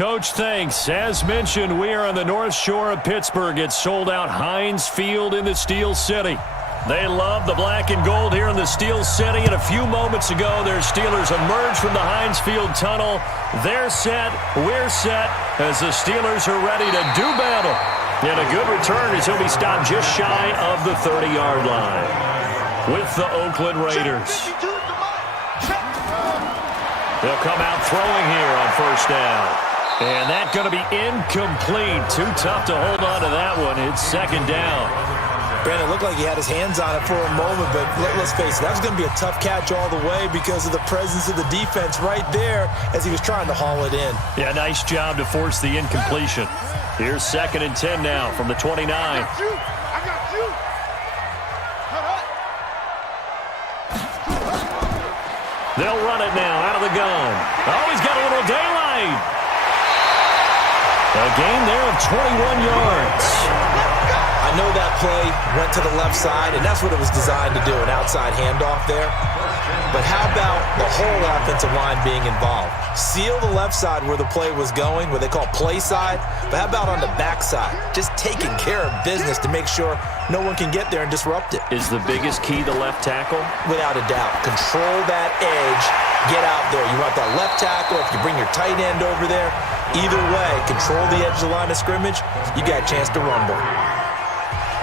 Coach thinks. As mentioned, we are on the North Shore of Pittsburgh. It's sold out Heinz Field in the Steel City. They love the black and gold here in the Steel City. And a few moments ago, their Steelers emerged from the Heinz Field tunnel. They're set. We're set as the Steelers are ready to do battle. And a good return as he'll be stopped just shy of the 30-yard line with the Oakland Raiders. They'll come out throwing here on first down. And that's going to be incomplete. Too tough to hold on to that one. It's second down. Brandon, it looked like he had his hands on it for a moment, but let's face it, that was going to be a tough catch all the way because of the presence of the defense right there as he was trying to haul it in. Yeah, nice job to force the incompletion. Here's 2nd and 10 now from the 29. I got you. They'll run it now out of the gun. Oh, he's got a little daylight. A gain there of 21 yards. I know that play went to the left side, and that's what it was designed to do, an outside handoff there. But how about the whole offensive line being involved? Seal the left side where the play was going, what they call play side, but how about on the back side? Just taking care of business to make sure no one can get there and disrupt it. Is the biggest key the left tackle? Without a doubt. Control that edge. Get out there. You want that left tackle. If you bring your tight end over there, either way, control the edge of the line of scrimmage, you got a chance to rumble.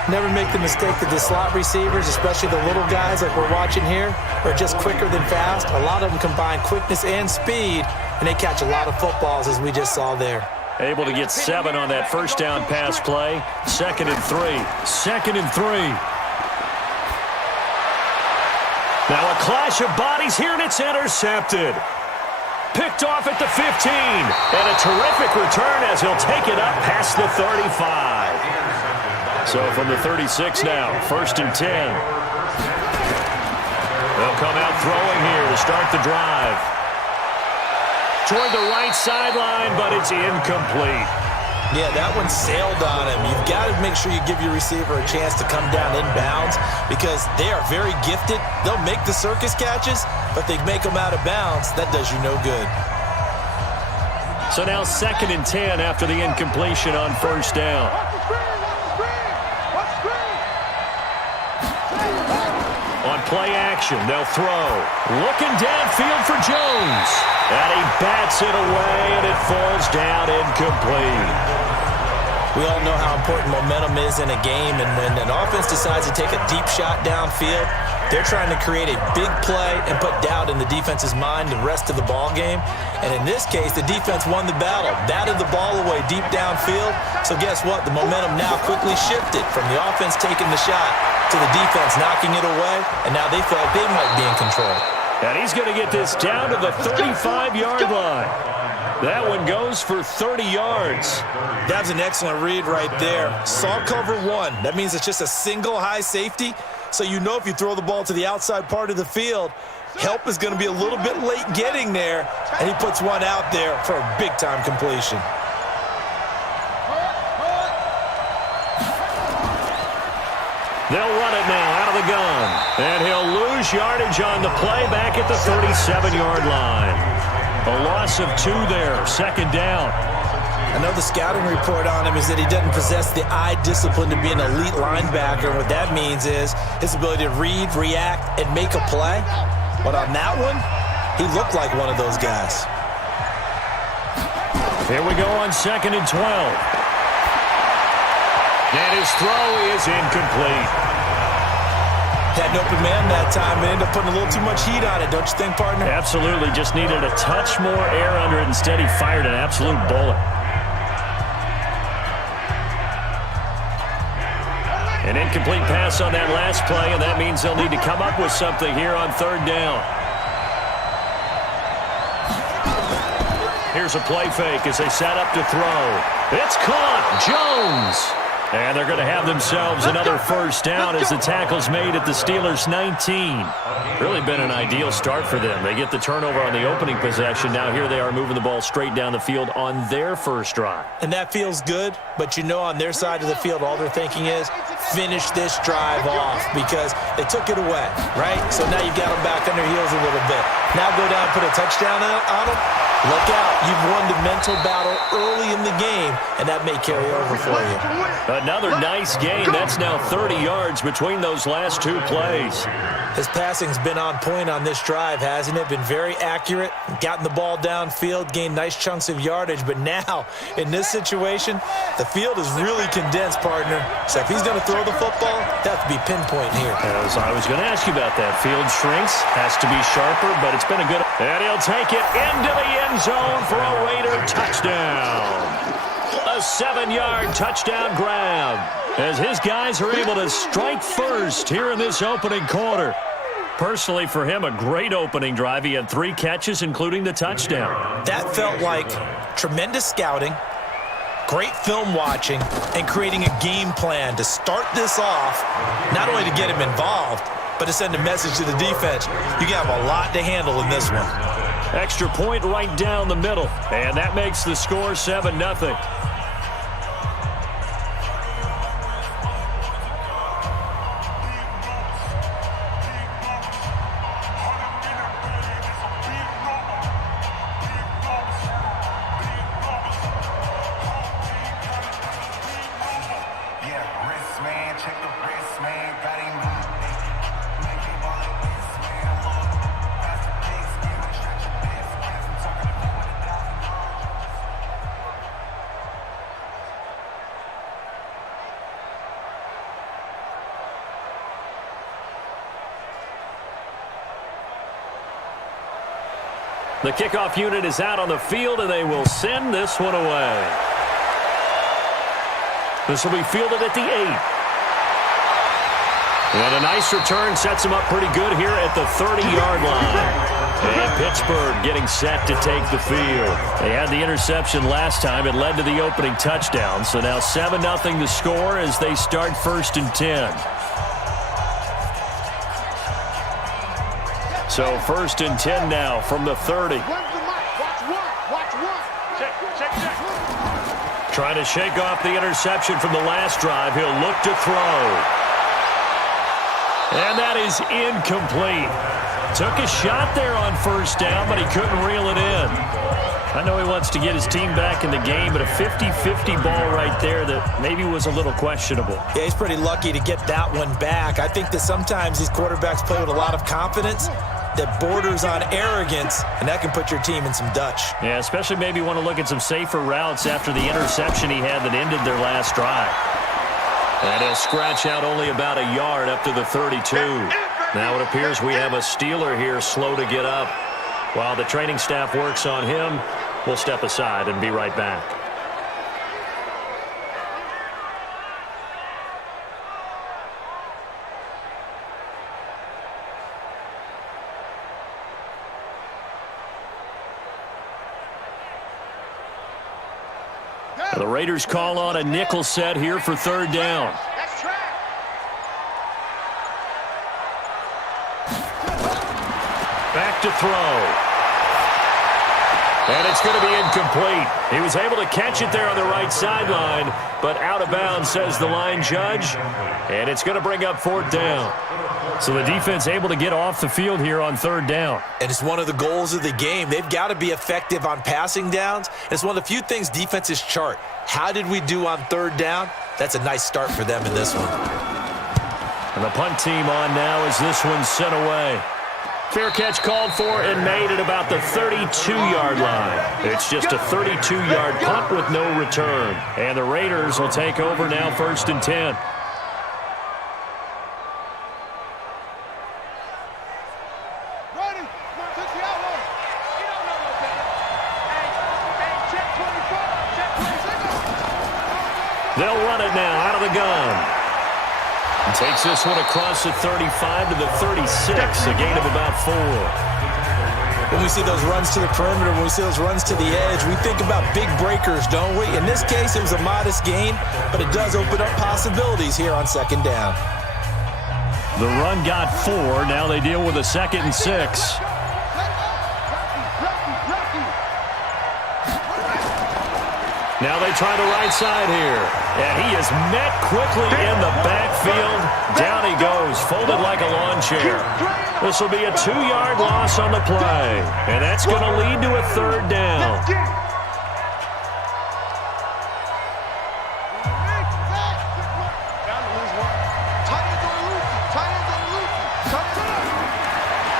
Never make the mistake that the slot receivers, especially the little guys like we're watching here, are just quicker than fast. A lot of them combine quickness and speed, and they catch a lot of footballs, as we just saw there. Able to get 7 on that first down pass play. 2nd and 3. 2nd and 3. Now a clash of bodies here, and it's intercepted. Picked off at the 15. And a terrific return as he'll take it up past the 35. So from the 36 now, 1st and 10. They'll come out throwing here to start the drive. Toward the right sideline, but it's incomplete. Yeah, that one sailed on him. You've got to make sure you give your receiver a chance to come down inbounds because they are very gifted. They'll make the circus catches, but they make them out of bounds. That does you no good. So now 2nd and 10 after the incompletion on first down. On play action, they'll throw. Looking downfield for Jones. And he bats it away, and it falls down incomplete. We all know how important momentum is in a game, and when an offense decides to take a deep shot downfield, they're trying to create a big play and put doubt in the defense's mind the rest of the ball game. And in this case, the defense won the battle, batted the ball away deep downfield. So guess what? The momentum now quickly shifted from the offense taking the shot to the defense knocking it away, and now they felt they might be in control. And he's going to get this down to the 35-yard line. That one goes for 30 yards. That's an excellent read right there. Saw cover 1. That means it's just a single high safety. So you know if you throw the ball to the outside part of the field, help is going to be a little bit late getting there, and he puts one out there for a big-time completion. They'll run it now out of the gun. And he'll lose yardage on the play back at the 37-yard line. A loss of 2 there, 2nd down. I know the scouting report on him is that he doesn't possess the eye discipline to be an elite linebacker. What that means is his ability to read, react, and make a play. But on that one, he looked like one of those guys. Here we go on 2nd and 12. And his throw is incomplete. Had an open man that time and ended up putting a little too much heat on it, don't you think, partner? Absolutely. Just needed a touch more air under it. Instead, he fired an absolute bullet. An incomplete pass on that last play, and that means they'll need to come up with something here on 3rd down. Here's a play fake as they set up to throw. It's caught. Jones. And they're going to have themselves another first down as the tackle's made at the Steelers' 19. Really been an ideal start for them. They get the turnover on the opening possession. Now here they are moving the ball straight down the field on their first drive. And that feels good, but you know on their side of the field all they're thinking is finish this drive off because they took it away, right? So now you got them back on their heels a little bit. Now go down and put a touchdown on them. Look out. You've won the mental battle early in the game, and that may carry over for you. Another nice gain. That's now 30 yards between those last two plays. His passing's been on point on this drive, hasn't it? Been very accurate, gotten the ball downfield, gained nice chunks of yardage. But now, in this situation, the field is really condensed, partner. So if he's going to throw the football, that have to be pinpoint here. As I was going to ask you about that. Field shrinks, has to be sharper, but it's been a good... And he'll take it into the end zone for a Raider touchdown. A 7-yard touchdown grab as his guys are able to strike first here in this opening quarter. Personally, for him, a great opening drive. He had 3 catches, including the touchdown. That felt like tremendous scouting, great film watching, and creating a game plan to start this off, not only to get him involved, but to send a message to the defense. You have a lot to handle in this one. Extra point right down the middle, and that makes the score 7-0. The kickoff unit is out on the field, and they will send this one away. This will be fielded at the 8. And a nice return sets them up pretty good here at the 30-yard line. And Pittsburgh getting set to take the field. They had the interception last time. It led to the opening touchdown. So now 7-0 the score as they start 1st and 10. So 1st and 10 now from the 30. Trying to shake off the interception from the last drive. He'll look to throw. And that is incomplete. Took a shot there on 1st down, but he couldn't reel it in. I know he wants to get his team back in the game, but a 50-50 ball right there that maybe was a little questionable. Yeah, he's pretty lucky to get that one back. I think that sometimes these quarterbacks play with a lot of confidence that borders on arrogance, and that can put your team in some Dutch. Yeah, especially maybe want to look at some safer routes after the interception he had that ended their last drive. And he'll scratch out only about a yard up to the 32. Now it appears we have a Steeler here slow to get up. While the training staff works on him, we'll step aside and be right back. The Raiders call on a nickel set here for 3rd down. Back to throw. And it's going to be incomplete. He was able to catch it there on the right sideline, but out of bounds, says the line judge. And it's going to bring up 4th down. So the defense able to get off the field here on 3rd down. And it's one of the goals of the game. They've got to be effective on passing downs. It's one of the few things defenses chart. How did we do on 3rd down? That's a nice start for them in this one. And the punt team on now as this one's sent away. Fair catch called for and made at about the 32-yard line. It's just a 32-yard punt with no return. And the Raiders will take over now 1st and 10. They'll run it now out of the gun. And takes this one across the 35 to the 36, a gain of about 4. When we see those runs to the perimeter, when we see those runs to the edge, we think about big breakers, don't we? In this case, it was a modest gain, but it does open up possibilities here on 2nd down. The run got 4. Now they deal with a 2nd and 6. Now they try the right side here. And he is met quickly in the backfield. Down he goes, folded like a lawn chair. This will be a 2-yard loss on the play. And that's going to lead to a 3rd down.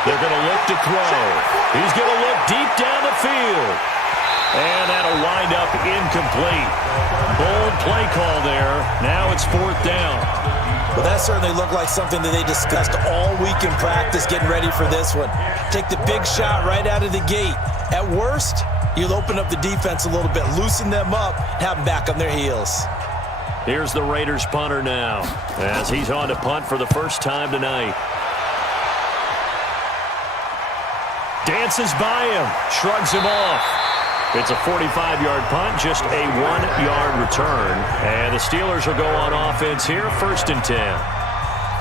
They're going to look to throw. He's going to look deep down the field. And that'll wind up incomplete. Bold play call there. Now it's 4th down. Well, that certainly looked like something that they discussed all week in practice getting ready for this one. Take the big shot right out of the gate. At worst, you'll open up the defense a little bit, loosen them up, have them back on their heels. Here's the Raiders punter now as he's on to punt for the first time tonight. Dances by him, shrugs him off. It's a 45-yard punt, just a 1-yard return. And the Steelers will go on offense here, 1st and 10.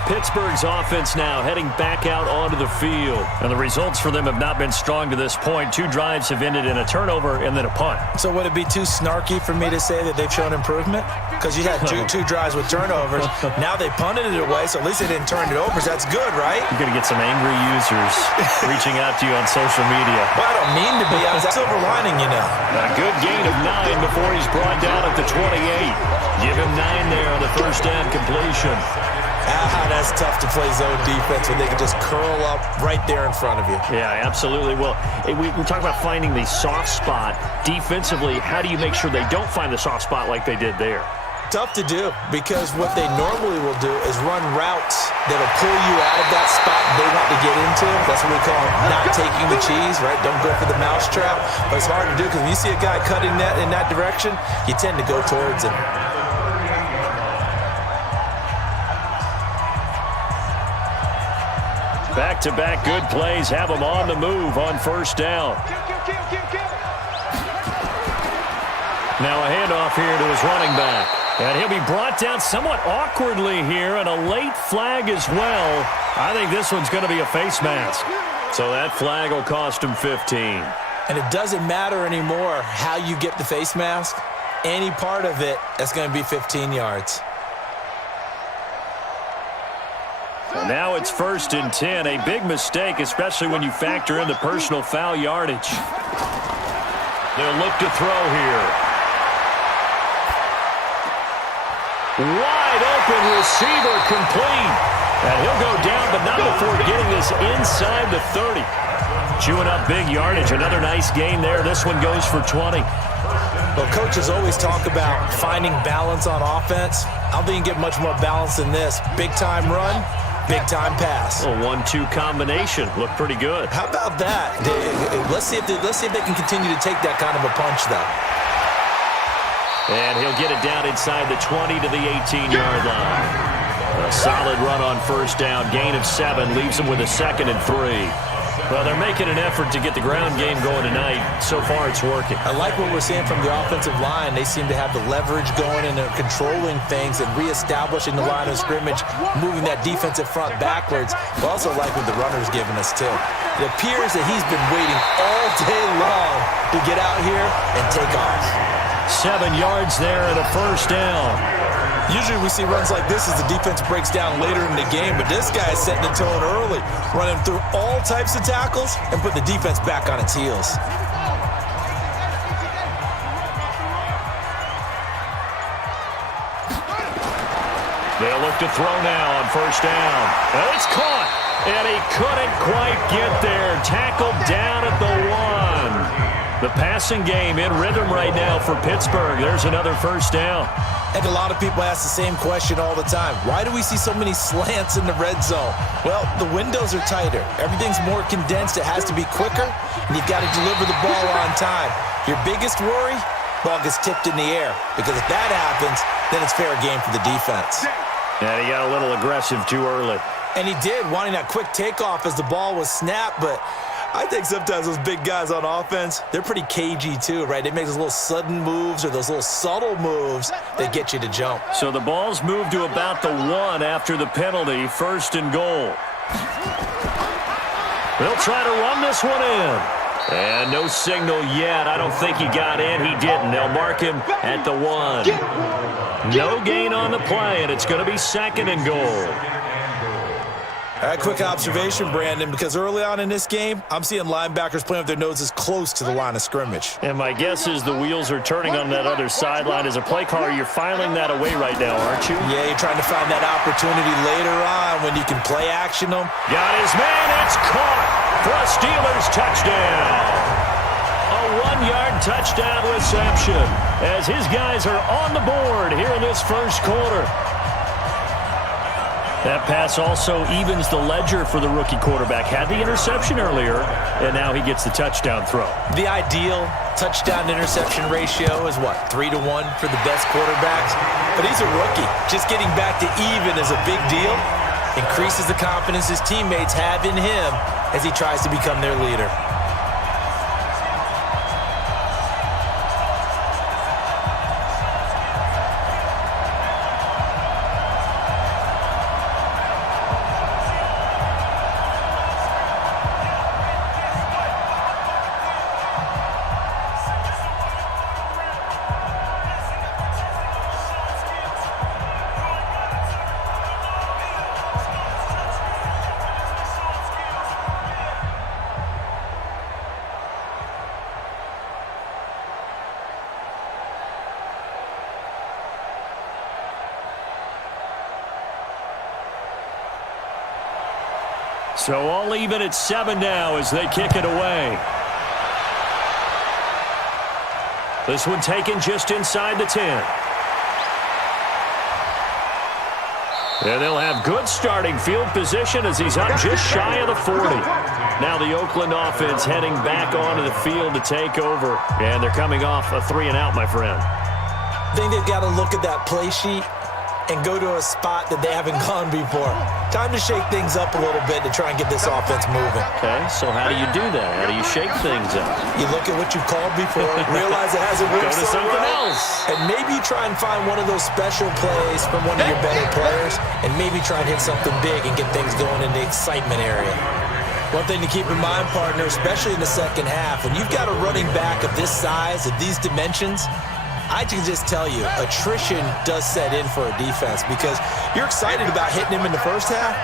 Pittsburgh's offense now heading back out onto the field. And the results for them have not been strong to this point. 2 drives have ended in a turnover and then a punt. So would it be too snarky for me to say that they've shown improvement? Because you had two drives with turnovers. Now they punted it away, so at least they didn't turn it over. So that's good, right? You're going to get some angry users reaching out to you on social media. Well, I don't mean to be. I was silver lining, you know. A good gain of 9 before he's brought down at the 28. Give him 9 there on the first down completion. That's tough to play zone defense when they can just curl up right there in front of you. Yeah, absolutely. Well, we talk about finding the soft spot. Defensively, how do you make sure they don't find the soft spot like they did there? Tough to do, because what they normally will do is run routes that'll pull you out of that spot they want to get into. That's what we call not taking the cheese, right? Don't go for the mousetrap. But it's hard to do because when you see a guy cutting that in that direction, you tend to go towards him. Back-to-back good plays have him on the move on first down. Now a handoff here to his running back. And he'll be brought down somewhat awkwardly here, and a late flag as well. I think this one's going to be a face mask. So that flag will cost him 15. And it doesn't matter anymore how you get the face mask. Any part of it, that's going to be 15 yards. And now it's 1st and 10. A big mistake, especially when you factor in the personal foul yardage. They'll look to throw here. Wide open receiver complete. And he'll go down, but not before getting this inside the 30. Chewing up big yardage. Another nice gain there. This one goes for 20. Well, coaches always talk about finding balance on offense. I don't think you can get much more balance than this. Big-time run, big-time pass. A 1-2 combination. Looked pretty good. How about that? Let's see if they can continue to take that kind of a punch, though. And he'll get it down inside the 20 to the 18-yard line. A solid run on first down. Gain of 7 leaves him with a 2nd and 3. Well, they're making an effort to get the ground game going tonight. So far, it's working. I like what we're seeing from the offensive line. They seem to have the leverage going, and they're controlling things and reestablishing the line of scrimmage, moving that defensive front backwards. But also like what the runner's giving us, too. It appears that he's been waiting all day long to get out here and take off. 7 yards there and a first down. Usually we see runs like this as the defense breaks down later in the game, but this guy is setting the tone early, running through all types of tackles and put the defense back on its heels. They'll look to throw now on first down. Well, it's caught, and he couldn't quite get there. Tackled down at the 1. The passing game in rhythm right now for Pittsburgh. There's another first down. And a lot of people ask the same question all the time. Why do we see so many slants in the red zone? Well, the windows are tighter. Everything's more condensed. It has to be quicker, and you've got to deliver the ball on time. Your biggest worry, ball gets tipped in the air. Because if that happens, then it's fair game for the defense. And he got a little aggressive too early. And he did, wanting that quick takeoff as the ball was snapped, but I think sometimes those big guys on offense, they're pretty cagey too, right? They make those little sudden moves or those little subtle moves that get you to jump. So the ball's moved to about the 1 after the penalty, 1st and goal. They'll try to run this one in. And no signal yet. I don't think he got in. He didn't. They'll mark him at the 1. No gain on the play, and it's going to be 2nd and goal. All right, quick observation, Brandon, because early on in this game, I'm seeing linebackers playing with their noses close to the line of scrimmage. And my guess is the wheels are turning on that other sideline. As a play caller, you're filing that away right now, aren't you? Yeah, you're trying to find that opportunity later on when you can play action them. Got his man. It's caught for a Steelers touchdown. A 1-yard touchdown reception as his guys are on the board here in this first quarter. That pass also evens the ledger for the rookie quarterback. Had the interception earlier, and now he gets the touchdown throw. The ideal touchdown-interception ratio is, what, 3-1 for the best quarterbacks? But he's a rookie. Just getting back to even is a big deal. Increases the confidence his teammates have in him as he tries to become their leader. So all even at 7 now as they kick it away. This one taken just inside the 10. And they'll have good starting field position as he's up just shy of the 40. Now the Oakland offense heading back onto the field to take over. And they're coming off a 3-and-out, my friend. I think they've got to look at that play sheet and go to a spot that they haven't gone before. Time to shake things up a little bit to try and get this offense moving. Okay, so how do you do that? How do you shake things up? You look at what you've called before, realize it hasn't worked Go to so something well, else. and maybe try and find one of those special plays from one of your better players, and maybe try and hit something big and get things going in the excitement area. One thing to keep in mind, partner, especially in the second half, when you've got a running back of this size, of these dimensions, I can just tell you, attrition does set in for a defense because you're excited about hitting him in the first half.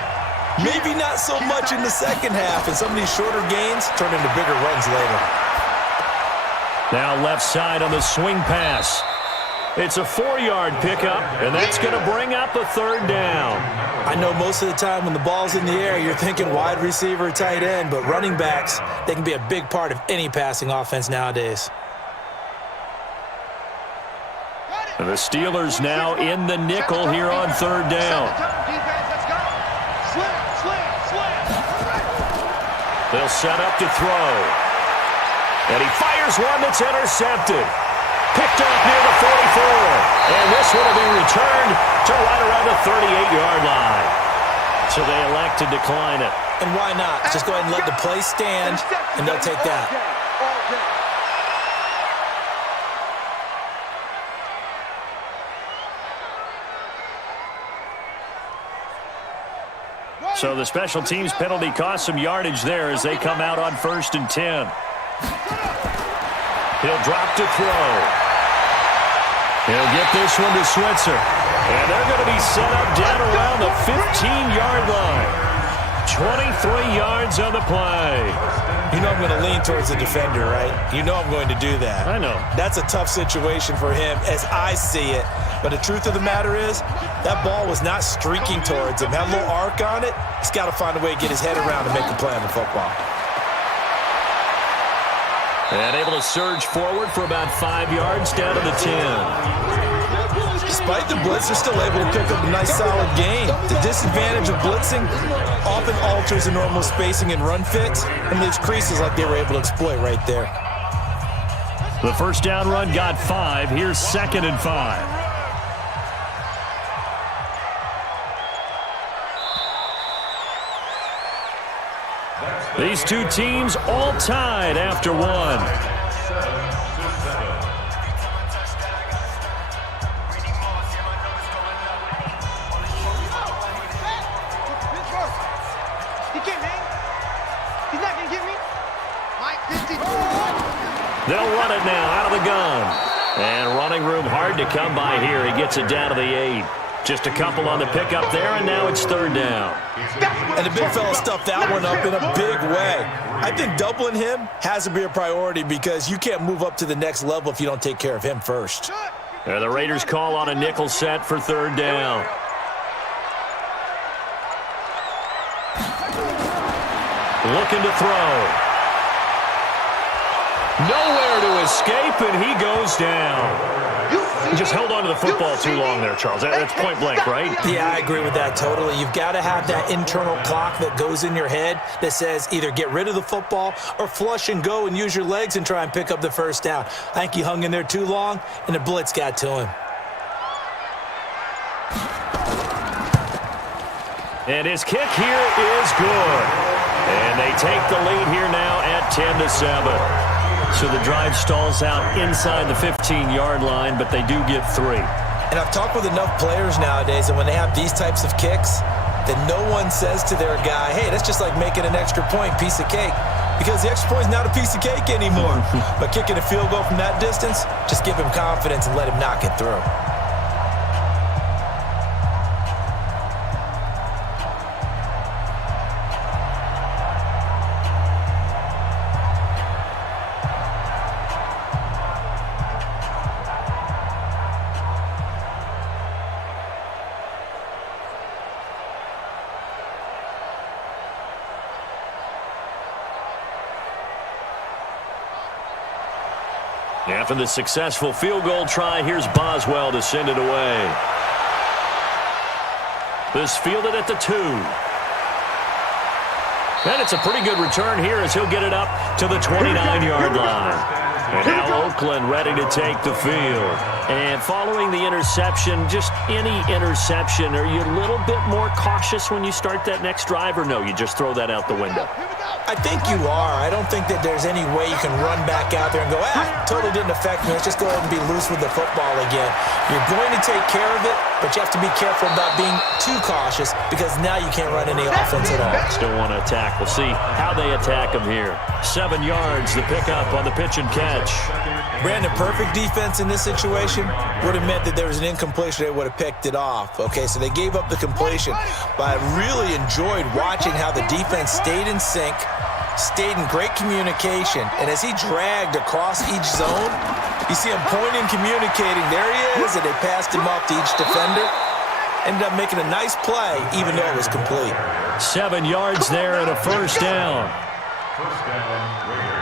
Maybe not so much in the second half, and some of these shorter gains turn into bigger runs later. Now left side on the swing pass. It's a 4-yard pickup, and that's going to bring up a 3rd down. I know most of the time when the ball's in the air, you're thinking wide receiver, tight end, but running backs, they can be a big part of any passing offense nowadays. And the Steelers now in the nickel here on 3rd down. They'll set up to throw. And he fires one that's intercepted. Picked up near the 44. And this one will be returned to right around the 38-yard line. So they elect to decline it. And why not? Just go ahead and let the play stand, and they'll take that. So the special teams penalty cost some yardage there as they come out on 1st and 10. He'll drop to throw. He'll get this one to Switzer. And they're going to be set up down around the 15-yard line. 23 yards on the play. You know I'm going to lean towards the defender, right? You know I'm going to do that. I know. That's a tough situation for him as I see it. But the truth of the matter is, that ball was not streaking towards him. Had a little arc on it. He's got to find a way to get his head around and make a play on the football. And able to surge forward for about 5 yards down to the 10. Despite the blitz, they're still able to pick up a nice solid gain. The disadvantage of blitzing often alters the normal spacing and run fits and leaves creases like they were able to exploit right there. The first down run got 5. Here's 2nd and 5. These two teams all tied after 1. He can't hang. He's not going to get me. Mike, 52. They'll run it now out of the gun. And running room hard to come by here. He gets it down to the 8. Just a couple on the pickup there, and now it's third down. And the big fella stuffed that one up in a big way. I think doubling him has to be a priority because you can't move up to the next level if you don't take care of him first. And the Raiders call on a nickel set for third down. Looking to throw. Nowhere to escape, and he goes down. Just held on to the football too long there, Charles. That's point blank, right? Yeah, I agree with that totally. You've got to have that internal clock that goes in your head that says either get rid of the football or flush and go and use your legs and try and pick up the first down. I think he hung in there too long, and the blitz got to him. And his kick here is good. And they take the lead here now at 10-7. So the drive stalls out inside the 15-yard line, but they do get 3. And I've talked with enough players nowadays that when they have these types of kicks, that no one says to their guy, hey, that's just like making an extra point, piece of cake. Because the extra point is not a piece of cake anymore. But kicking a field goal from that distance, just give him confidence and let him knock it through. After the successful field goal try, here's Boswell to send it away. This fielded at the 2. And it's a pretty good return here as he'll get it up to the 29-yard line. And now Oakland ready to take the field. And following the interception, just any interception, are you a little bit more cautious when you start that next drive, or no, you just throw that out the window? I think you are. I don't think that there's any way you can run back out there and go, totally didn't affect me. Let's just go ahead and be loose with the football again. You're going to take care of it, but you have to be careful about being too cautious because now you can't run any offense at all. Still want to attack. We'll see how they attack him here. 7 yards, the pickup on the pitch and catch. Brandon, perfect defense in this situation would have meant that there was an incompletion. They would have picked it off. Okay, so they gave up the completion, but I really enjoyed watching how the defense stayed in sync, stayed in great communication, and as he dragged across each zone, you see him pointing, communicating. There he is, and they passed him off to each defender. Ended up making a nice play, even though it was complete. 7 yards there and a first down. First down, Raiders.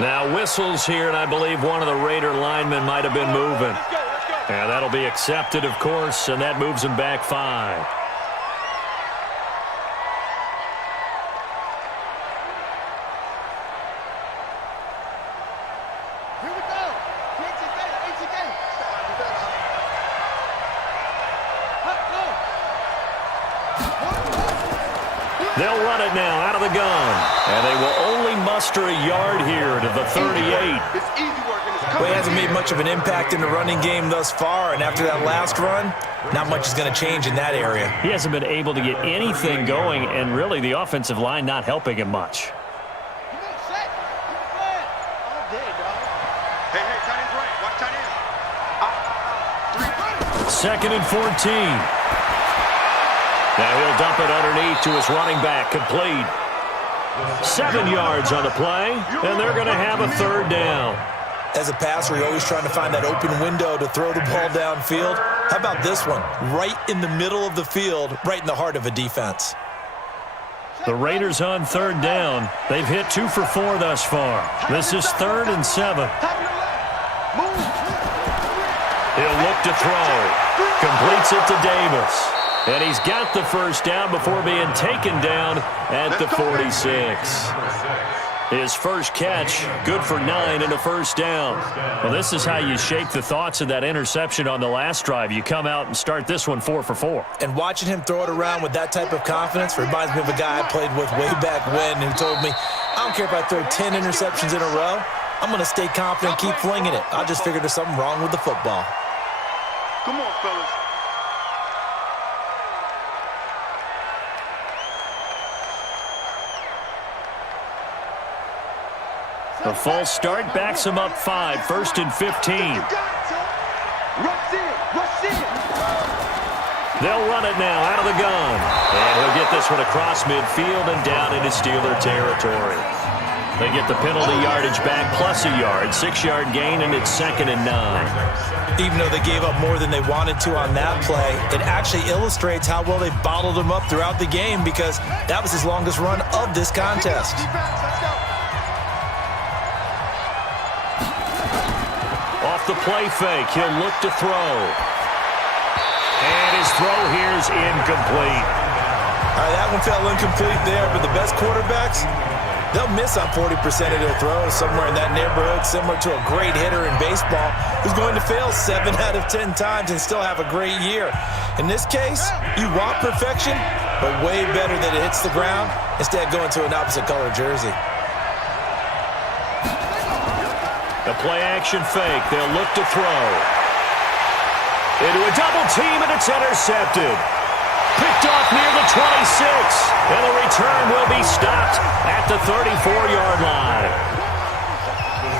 Now whistles here, and I believe one of the Raider linemen might have been moving. And that'll be accepted, of course, and that moves him back 5. Here we go. They'll run it now out of the gun. And they will only muster a yard here to the 38. It's easy work. Well, he hasn't made much of an impact in the running game thus far, and after that last run, not much is going to change in that area. He hasn't been able to get anything going, and really the offensive line not helping him much. Come on, set. Keep it playing. All day, dog. Hey, tight end's right. Watch tight end. 2nd and 14. Now he'll dump it underneath to his running back, complete. 7 yards on the play, and they're going to have a third down. As a passer, you're always trying to find that open window to throw the ball downfield. How about this one? Right in the middle of the field, right in the heart of a defense. The Raiders on third down. They've hit 2 for 4 thus far. This is 3rd and 7. He'll look to throw. Completes it to Davis. And he's got the first down before being taken down at the 46. His first catch, good for 9 and a first down. Well, this is how you shake the thoughts of that interception on the last drive. You come out and start this one 4 for 4. And watching him throw it around with that type of confidence reminds me of a guy I played with way back when who told me, I don't care if I throw 10 interceptions in a row. I'm going to stay confident, keep flinging it. I just figured there's something wrong with the football. Come on, fellas. The false start backs him up 5, 1st and 15. They'll run it now out of the gun. And he'll get this one across midfield and down into Steeler territory. They get the penalty yardage back plus a yard, 6-yard gain, and it's 2nd and 9. Even though they gave up more than they wanted to on that play, it actually illustrates how well they bottled them up throughout the game because that was his longest run of this contest. Off the play fake, he'll look to throw. And his throw here is incomplete. All right, that one fell incomplete there, but the best quarterbacks, they'll miss on 40% of their throws, somewhere in that neighborhood, similar to a great hitter in baseball who's going to fail 7 out of 10 times and still have a great year. In this case, you want perfection, but way better that it hits the ground instead of going to an opposite color jersey. The play-action fake. They'll look to throw. Into a double team, and it's intercepted. Picked off near the 26. And the return will be stopped at the 34-yard line.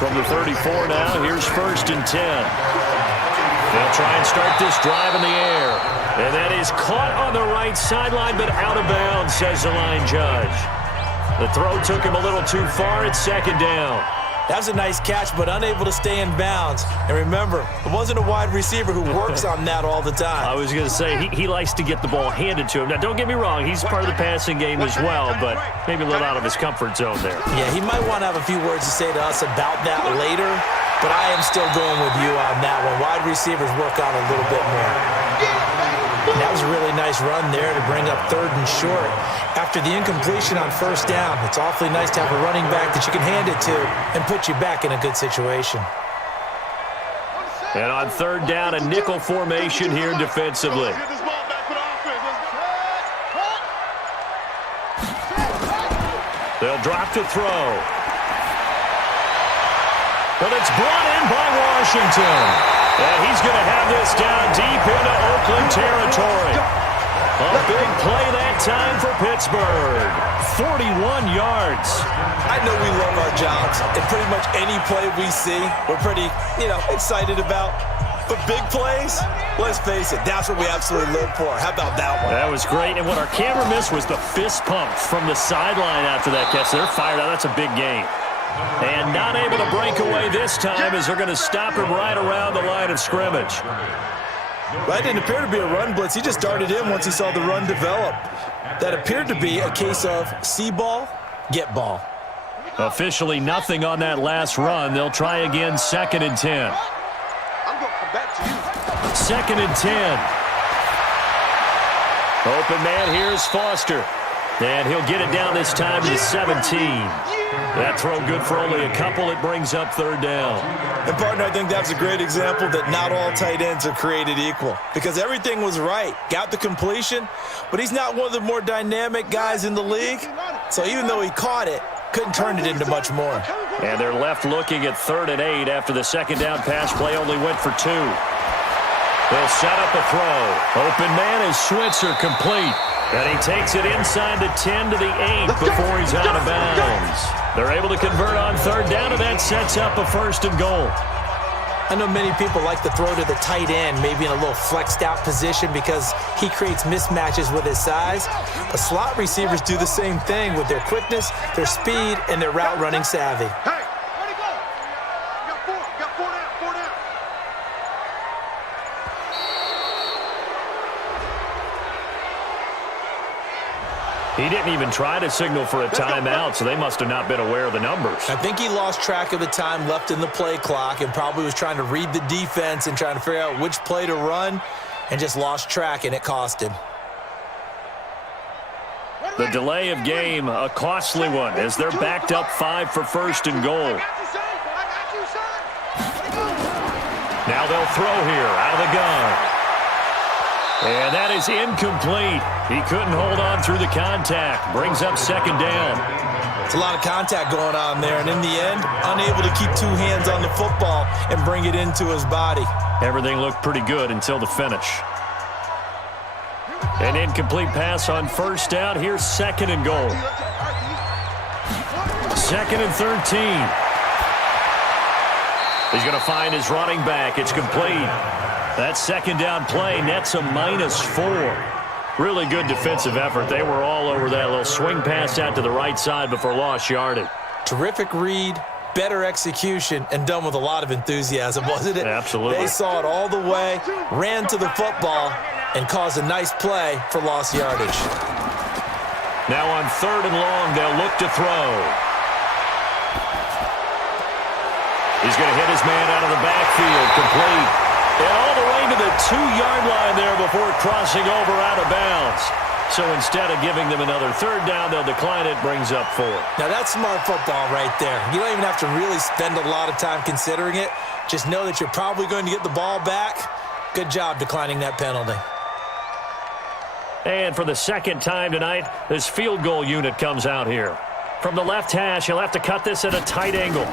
From the 34 now, here's 1st and 10. They'll try and start this drive in the air. And that is caught on the right sideline, but out of bounds, says the line judge. The throw took him a little too far. It's 2nd down. That was a nice catch, but unable to stay in bounds. And remember, it wasn't a wide receiver who works on that all the time. I was going to say, he likes to get the ball handed to him. Now, don't get me wrong, he's part of the passing game as well, but maybe a little out of his comfort zone there. Yeah, he might want to have a few words to say to us about that later, but I am still going with you on that one. Wide receivers work on a little bit more. And that was a really nice run there to bring up 3rd and short. After the incompletion on 1st down, it's awfully nice to have a running back that you can hand it to and put you back in a good situation. And on 3rd down, a nickel formation here defensively. They'll drop to throw. But it's brought in by Washington. And he's going to have this down deep into Oakland territory. A big play that time for Pittsburgh. 41 yards. I know we love our jobs, and pretty much any play we see, we're pretty, excited about. But big plays, let's face it, that's what we absolutely live for. How about that one? That was great. And what our camera missed was the fist pump from the sideline after that catch. They're fired out. That's a big game. And not able to break away this time as they're going to stop him right around the line of scrimmage. That didn't appear to be a run blitz. He just darted in once he saw the run develop. That appeared to be a case of see ball, get ball. Officially nothing on that last run. They'll try again, 2nd and 10. I'm going to come back to you. 2nd and 10. Open man, here's Foster. And he'll get it down this time to 17. That throw good for only a couple. It brings up 3rd down. And, partner, I think that's a great example that not all tight ends are created equal because everything was right. Got the completion, but he's not one of the more dynamic guys in the league. So even though he caught it, couldn't turn it into much more. And they're left looking at 3rd and 8 after the 2nd down pass play only went for 2. They'll set up a throw. Open man is Switzer, complete. And he takes it inside the 10 to the 8 before he's out of bounds. They're able to convert on 3rd down, and that sets up a 1st and goal. I know many people like to throw to the tight end, maybe in a little flexed out position because he creates mismatches with his size. But slot receivers do the same thing with their quickness, their speed, and their route running savvy. Hey, where'd he go? You got 4. You got 4 down. 4 down. He didn't even try to signal for a timeout, so they must have not been aware of the numbers. I think he lost track of the time left in the play clock and probably was trying to read the defense and trying to figure out which play to run and just lost track, and it cost him. The delay of game, a costly one, as they're backed up 5 for 1st and goal. Now they'll throw here out of the gun. And that is incomplete. He couldn't hold on through the contact. Brings up 2nd down. It's a lot of contact going on there, and in the end, unable to keep two hands on the football and bring it into his body. Everything looked pretty good until the finish. An incomplete pass on first down. Here's second and goal. Second and 13. He's going to find his running back. It's complete. That second down play nets a -4. Really good defensive effort. They were all over that little swing pass out to the right side before lost yardage. Terrific read, better execution, and done with a lot of enthusiasm, wasn't it? Absolutely. They saw it all the way, ran to the football, and caused a nice play for lost yardage. Now on third and long, they'll look to throw. He's going to hit his man out of the backfield, complete. And all the way to the 2-yard line there before crossing over out of bounds. So instead of giving them another third down, they'll decline it, brings up 4. Now that's smart football right there. You don't even have to really spend a lot of time considering it. Just know that you're probably going to get the ball back. Good job declining that penalty. And for the second time tonight, this field goal unit comes out here. From the left hash, he'll have to cut this at a tight angle.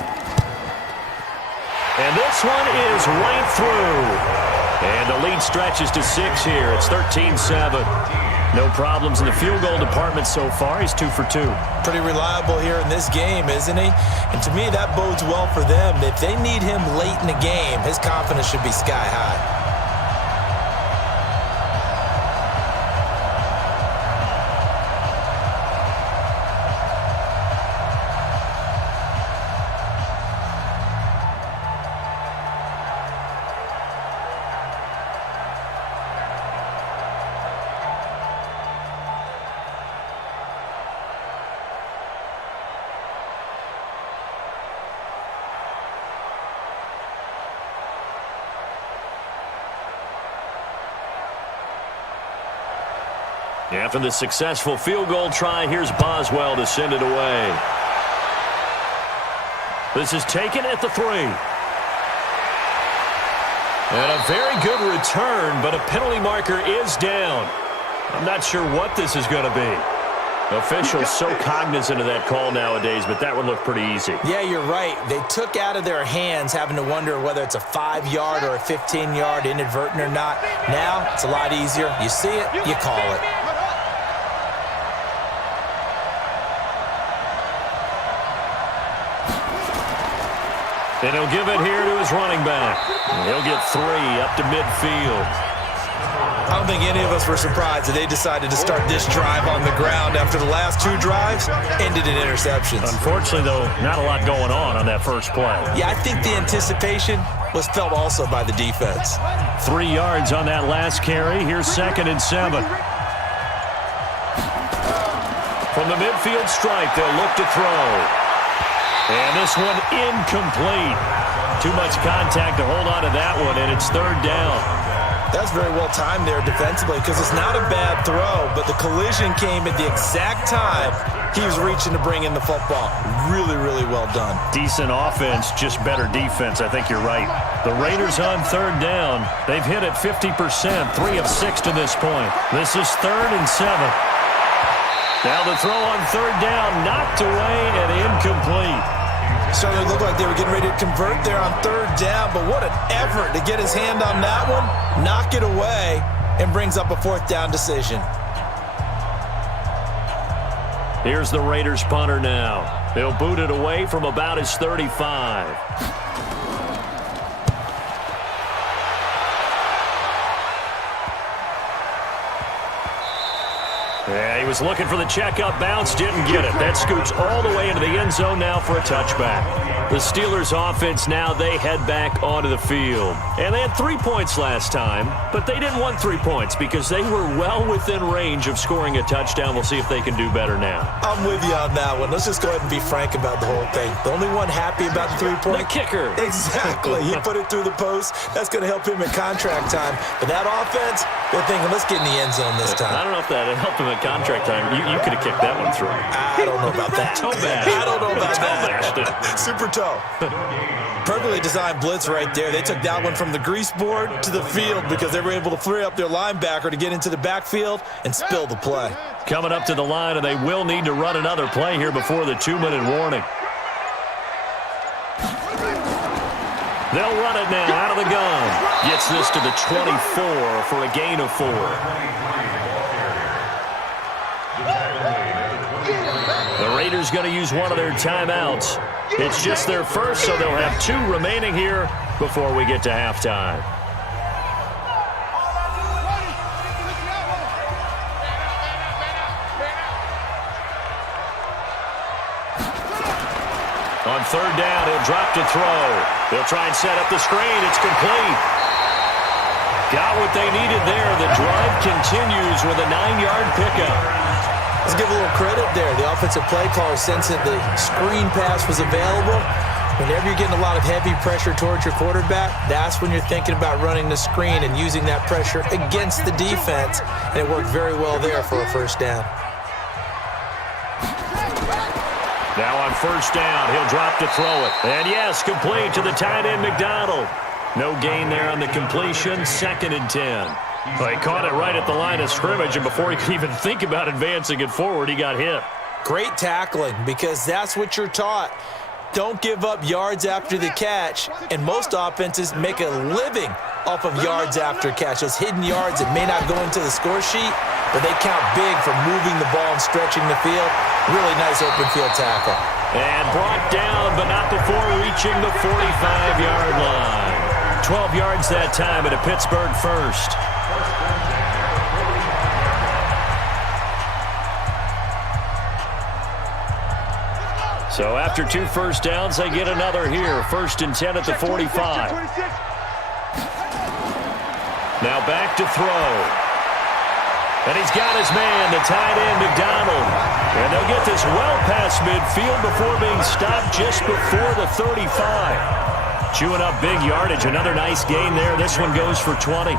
And this one is right through. And the lead stretches to 6 here. It's 13-7. No problems in the field goal department so far. He's 2 for 2. Pretty reliable here in this game, isn't he? And to me, that bodes well for them. If they need him late in the game, his confidence should be sky high. After the successful field goal try, here's Boswell to send it away. This is taken at the 3. And a very good return, but a penalty marker is down. I'm not sure what this is going to be. Officials so cognizant of that call nowadays, but that would look pretty easy. Yeah, you're right. They took out of their hands having to wonder whether it's a 5-yard or a 15-yard inadvertent or not. Now, it's a lot easier. You see it, you call it. And he'll give it here to his running back. And he'll get 3 up to midfield. I don't think any of us were surprised that they decided to start this drive on the ground after the last 2 drives ended in interceptions. Unfortunately, though, not a lot going on that first play. Yeah, I think the anticipation was felt also by the defense. 3 yards on that last carry. Here's second and 7. From the midfield stripe, they'll look to throw. And this one incomplete. Too much contact to hold on to that one, and it's third down. That's very well timed there defensively because it's not a bad throw, but the collision came at the exact time he was reaching to bring in the football. Really, really well done. Decent offense, just better defense. I think you're right. The Raiders on third down. They've hit it 50%, 3 of 6 to this point. This is third and 7. Now the throw on third down, knocked away and incomplete. Certainly looked like they were getting ready to convert there on third down, but what an effort to get his hand on that one, knock it away, and brings up a 4th down decision. Here's the Raiders punter now. They'll boot it away from about his 35. Yeah, he was looking for the checkup bounce, didn't get it. That scoots all the way into the end zone now for a touchback. The Steelers offense now, they head back onto the field. And they had 3 points last time, but they didn't want 3 points because they were well within range of scoring a touchdown. We'll see if they can do better now. I'm with you on that one. Let's just go ahead and be frank about the whole thing. The only one happy about the 3-point? The kicker. Exactly. He put it through the post. That's going to help him in contract time. But that offense, they're thinking, let's get in the end zone this time. I don't know if that helped him in contract time. You could have kicked that one through. I don't know about that. Toe bash. I don't know about that. Toe bashed it. Super toe. Perfectly designed blitz right there. They took that one from the grease board to the field because they were able to free up their linebacker to get into the backfield and spill the play. Coming up to the line, and they will need to run another play here before the 2-minute warning. They'll run it now out of the gun. Gets this to the 24 for a gain of 4. The Raiders going to use one of their timeouts. It's just their first, so they'll have 2 remaining here before we get to halftime. On 3rd down, he'll drop to throw. They'll try and set up the screen. It's complete. Got what they needed there. The drive continues with a 9-yard pickup. Let's give a little credit there. The offensive play caller sensed that the screen pass was available. Whenever you're getting a lot of heavy pressure towards your quarterback, that's when you're thinking about running the screen and using that pressure against the defense. And it worked very well there for a 1st down. Now on 1st down, he'll drop to throw it. And yes, complete to the tight end, McDonald. No gain there on the completion, 2nd and 10. Well, he caught it right at the line of scrimmage, and before he could even think about advancing it forward, he got hit. Great tackling, because that's what you're taught. Don't give up yards after the catch, and most offenses make a living off of yards after catch. Those hidden yards that may not go into the score sheet, but they count big for moving the ball and stretching the field. Really nice open field tackle. And brought down, but not before reaching the 45-yard line. 12 yards that time at a Pittsburgh first. So after 2 first downs, they get another here. 1st and 10 at the 45. Now back to throw. And he's got his man, the tight end, McDonald. And they'll get this well past midfield before being stopped just before the 35. Chewing up big yardage. Another nice gain there. This one goes for 20.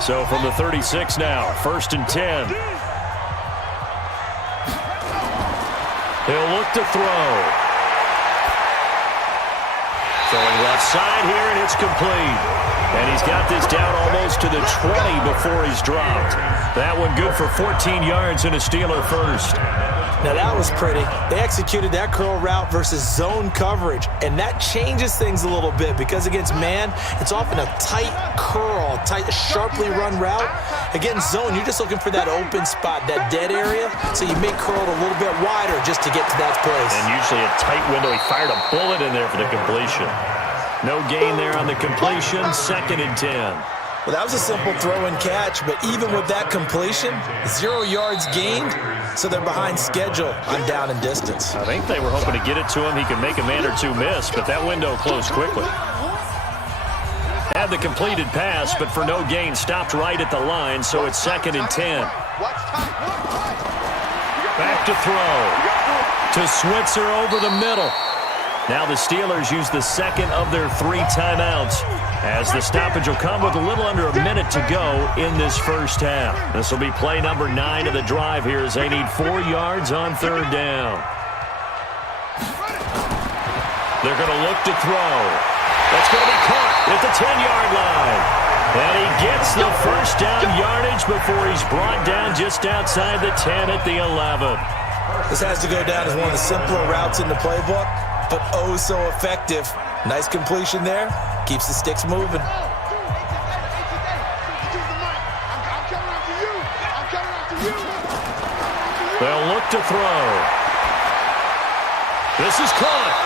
So from the 36 now, 1st and 10. He'll look to throw. Throwing left side here, and it's complete. And he's got this down almost to the 20 before he's dropped. That one good for 14 yards and a Steeler first. Now that was pretty. They executed that curl route versus zone coverage, and that changes things a little bit because against man, it's often a tight curl, tight, sharply run route. Against zone, you're just looking for that open spot, that dead area, so you may curl it a little bit wider just to get to that place. And usually a tight window. He fired a bullet in there for the completion. No gain there on the completion, 2nd and 10. Well, that was a simple throw and catch, but even with that completion, 0 yards gained, so they're behind schedule on down and distance. I think they were hoping to get it to him. He could make a man or 2 miss, but that window closed quickly. Had the completed pass, but for no gain, stopped right at the line, so it's 2nd and 10. Back to throw. To Switzer over the middle. Now the Steelers use the 2nd of their 3 timeouts, as the stoppage will come with a little under a minute to go in this first half. This will be play number 9 of the drive here as they need 4 yards on 3rd down. They're going to look to throw. That's going to be caught at the 10-yard line. And he gets the first down yardage before he's brought down just outside the 10 at the 11. This has to go down as one of the simpler routes in the playbook, but oh so effective. Nice completion there. Keeps the sticks moving. They'll look to throw. This is caught.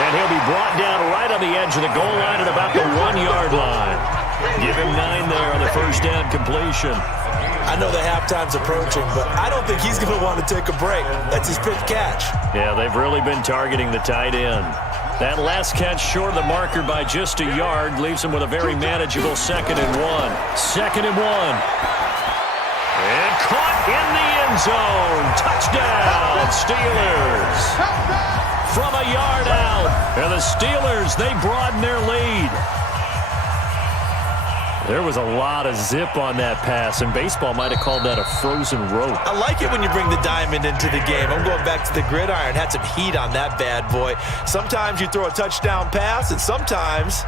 And he'll be brought down right on the edge of the goal line at about the 1-yard line. Give him 9 there on the first down completion. I know the halftime's approaching, but I don't think he's going to want to take a break. That's his 5th catch. Yeah, they've really been targeting the tight end. That last catch short of the marker by just a yard leaves him with a very manageable 2nd and 1. 2nd and 1. And caught in the end zone. Touchdown, Steelers. From a yard out. And the Steelers, they broaden their lead. There was a lot of zip on that pass, and baseball might have called that a frozen rope. I like it when you bring the diamond into the game. I'm going back to the gridiron. Had some heat on that bad boy. Sometimes you throw a touchdown pass, and sometimes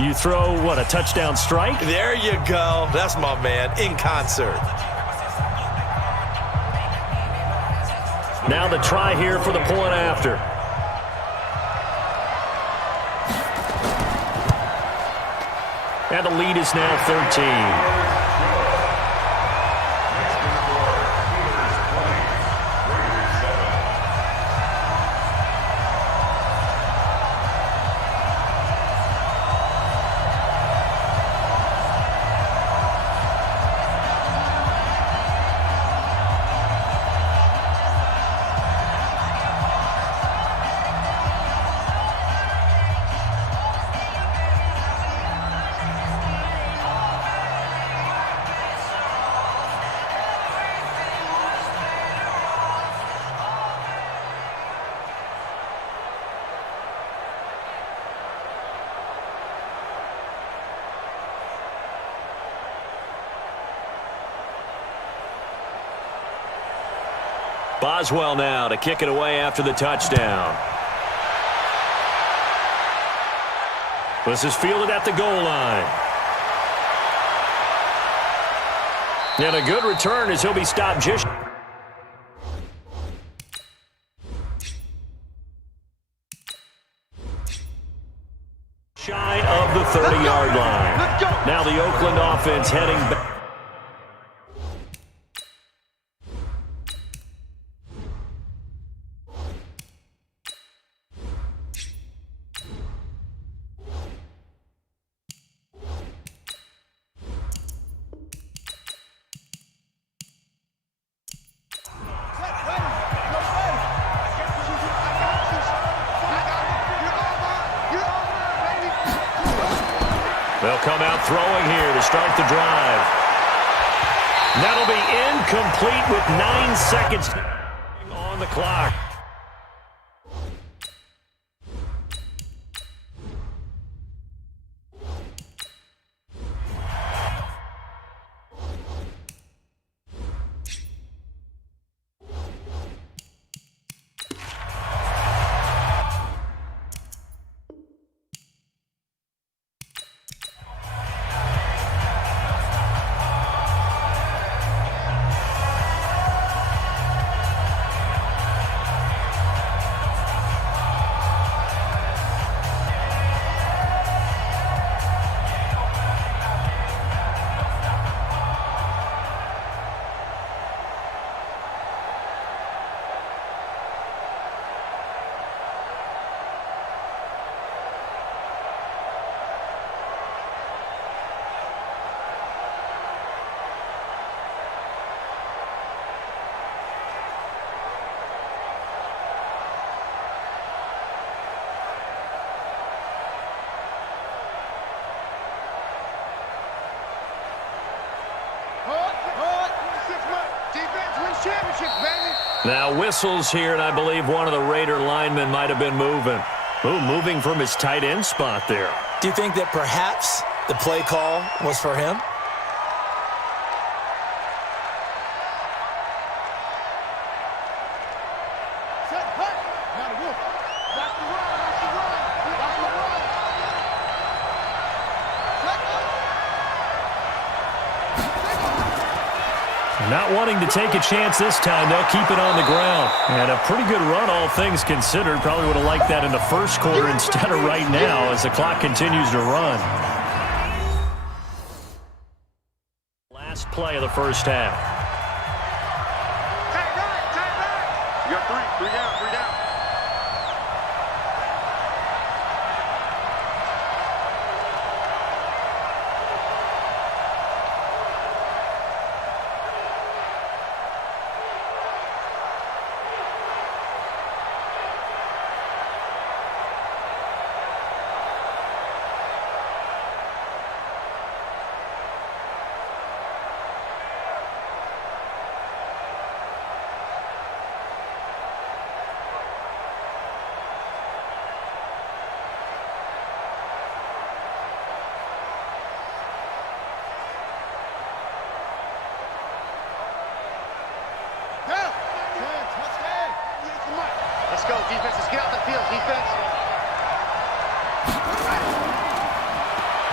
you throw, what, a touchdown strike? There you go. That's my man, in concert. Now the try here for the point after. And the lead is now 13. Boswell now to kick it away after the touchdown. This is fielded at the goal line. And a good return as he'll be stopped just shy of the 30-yard line. Now the Oakland offense heading back. They'll come out throwing here to start the drive. That'll be incomplete with 9 seconds on the clock. Now whistles here, and I believe one of the Raider linemen might have been moving. Ooh, moving from his tight end spot there. Do you think that perhaps the play call was for him? Not wanting to take a chance this time, they'll keep it on the ground. And a pretty good run, all things considered. Probably would have liked that in the first quarter instead of right now as the clock continues to run. Last play of the first half. You got three down.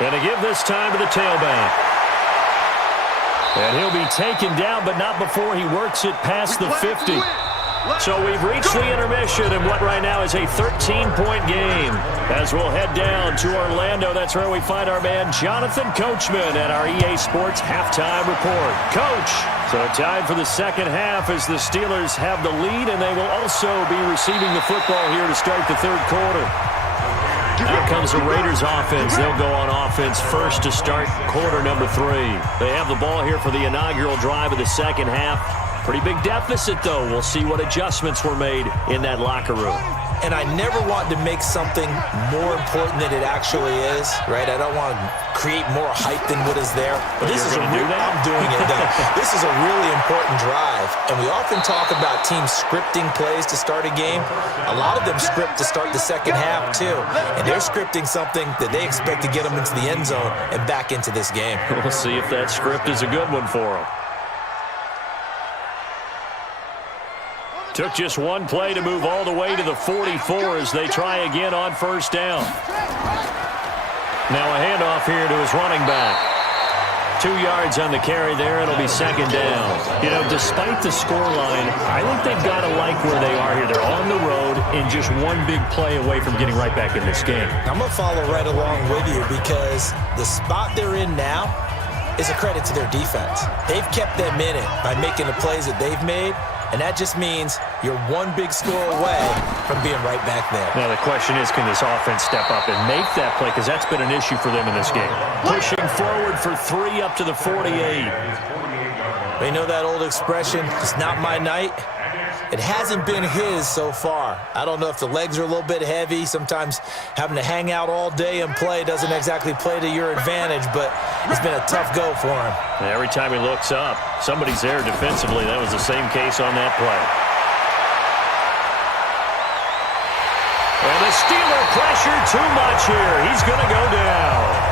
And to give this time to the tailback. And he'll be taken down, but not before he works it past the 50. So we've reached the intermission in what right now is a 13-point game. As we'll head down to Orlando, that's where we find our man Jonathan Coachman at our EA Sports Halftime Report. Coach, so time for the second half as the Steelers have the lead, and they will also be receiving the football here to start the third quarter. Out comes the Raiders offense. They'll go on offense first to start quarter number 3. They have the ball here for the inaugural drive of the second half. Pretty big deficit, though. We'll see what adjustments were made in that locker room. And I never want to make something more important than it actually is, right? I don't want to create more hype than what is there. But this is I'm doing it, though. This is a really important drive. And we often talk about teams scripting plays to start a game. A lot of them script to start the second half, too. And they're scripting something that they expect to get them into the end zone and back into this game. We'll see if that script is a good one for them. Took just one play to move all the way to the 44 as they try again on first down. Now a handoff here to his running back. 2 yards on the carry there. It'll be second down. You know, despite the scoreline, I think they've got to like where they are here. They're on the road and just one big play away from getting right back in this game. I'm going to follow right along with you because the spot they're in now is a credit to their defense. They've kept them in it by making the plays that they've made. And that just means you're one big score away from being right back there. Now, the question is, can this offense step up and make that play? Because that's been an issue for them in this game. Pushing forward for 3 up to the 48. They know that old expression, it's not my night. It hasn't been his so far. I don't know if the legs are a little bit heavy. Sometimes having to hang out all day and play doesn't exactly play to your advantage, but it's been a tough go for him. Every time he looks up, somebody's there defensively. That was the same case on that play. And the Steeler pressure too much here. He's going to go down.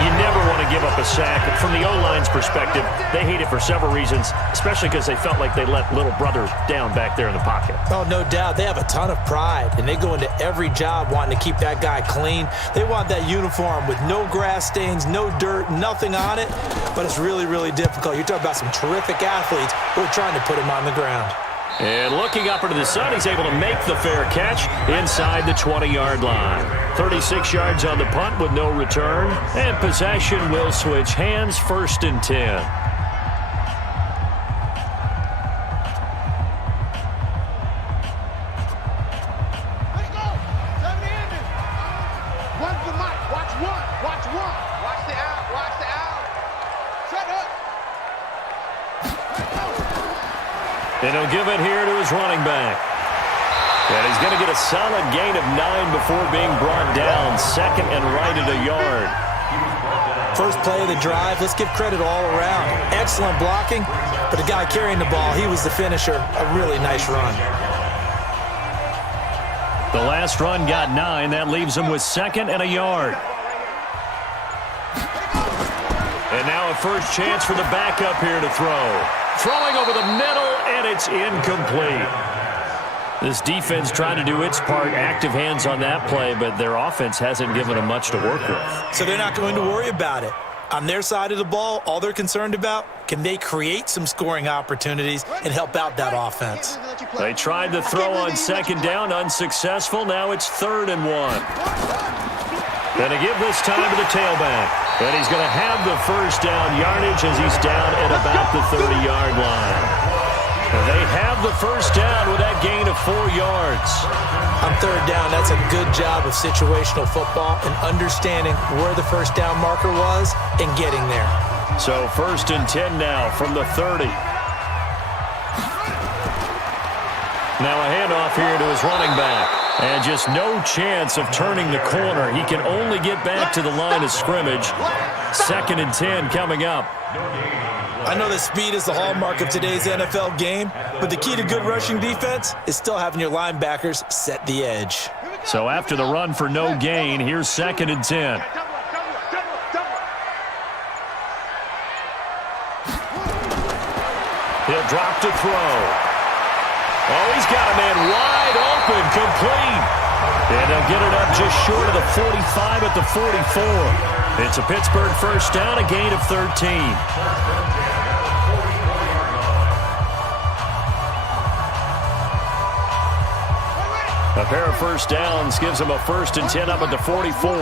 You never want to give up a sack. From the O-line's perspective, they hate it for several reasons, especially because they felt like they let little brother down back there in the pocket. Oh, no doubt. They have a ton of pride, and they go into every job wanting to keep that guy clean. They want that uniform with no grass stains, no dirt, nothing on it, but it's really, really difficult. You're talking about some terrific athletes who are trying to put him on the ground. And looking up into the sun, he's able to make the fair catch inside the 20-yard line. 36 yards on the punt with no return. And possession will switch hands, 1st and 10. Let's go. 70-ended. One's the mic. Watch one. Watch one. Watch the out. Watch the out. Shut up. And he'll give it here to his running back. And he's going to get a solid gain of 9 before being brought down. 2nd and right at a yard. First play of the drive, let's give credit all around. Excellent blocking, but the guy carrying the ball, he was the finisher. A really nice run. The last run got 9. That leaves him with 2nd and a yard. And now a first chance for the backup here to throw. Throwing over the middle, and it's incomplete. This defense trying to do its part, active hands on that play, but their offense hasn't given them much to work with. So they're not going to worry about it. On their side of the ball, all they're concerned about, can they create some scoring opportunities and help out that offense? They tried to throw on 2nd down, unsuccessful. Now it's 3rd and 1. Going to give this time to the tailback. And he's going to have the first down yardage as he's down at about the 30-yard line. And they have the first down with that gain of 4 yards. On 3rd down, that's a good job of situational football and understanding where the first down marker was and getting there. So 1st and 10 now from the 30. Now a handoff here to his running back. And just no chance of turning the corner. He can only get back to the line of scrimmage. 2nd and 10 coming up. I know that speed is the hallmark of today's NFL game, but the key to good rushing defense is still having your linebackers set the edge. So after the run for no gain, here's 2nd and 10. He'll drop to throw. Oh, he's got a man wide open, complete. And they'll get it up just short of the 45 at the 44. It's a Pittsburgh first down, a gain of 13. A pair of first downs gives them a 1st and 10 up at the 44.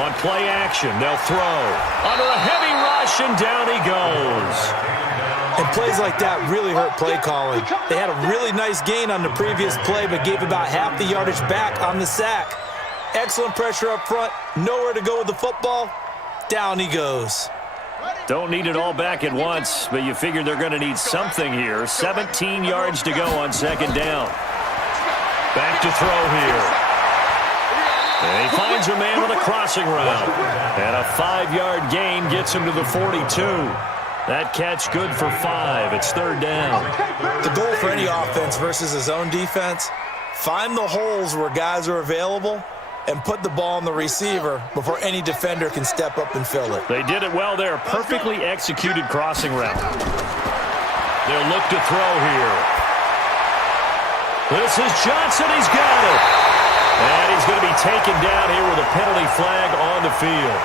On play action, they'll throw. Under a heavy rush, and down he goes. And plays like that really hurt play calling. They had a really nice gain on the previous play, but gave about half the yardage back on the sack. Excellent pressure up front. Nowhere to go with the football. Down he goes. Don't need it all back at once, but you figure they're going to need something here. 17 yards to go on 2nd down. Back to throw here. And he finds a man with a crossing route. And a 5-yard gain gets him to the 42. That catch good for 5. It's 3rd down. The goal for any offense versus his own defense, find the holes where guys are available and put the ball on the receiver before any defender can step up and fill it. They did it well there. Perfectly executed crossing route. They'll look to throw here. This is Johnson. He's got it. And he's going to be taken down here with a penalty flag on the field.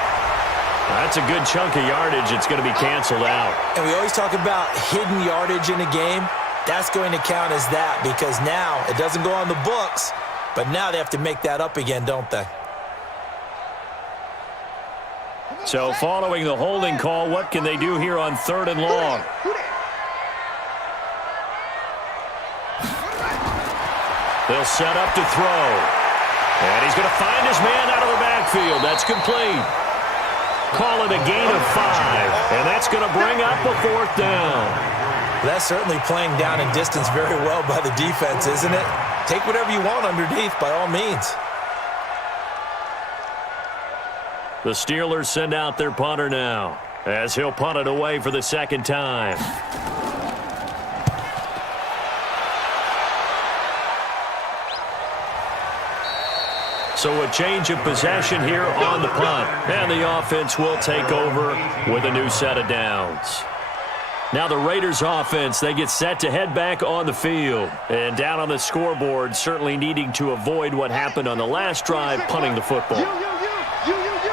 That's a good chunk of yardage. It's going to be canceled out. And we always talk about hidden yardage in a game. That's going to count as that because now it doesn't go on the books, but now they have to make that up again, don't they? So following the holding call, what can they do here on 3rd and long? They'll set up to throw. And he's going to find his man out of the backfield. That's complete. Call it a gain of 5. And that's going to bring up a 4th down. That's certainly playing down in distance very well by the defense, isn't it? Take whatever you want underneath by all means. The Steelers send out their punter now as he'll punt it away for the 2nd time. So a change of possession here on the punt. And the offense will take over with a new set of downs. Now the Raiders offense, they get set to head back on the field. And down on the scoreboard, certainly needing to avoid what happened on the last drive, punting the football.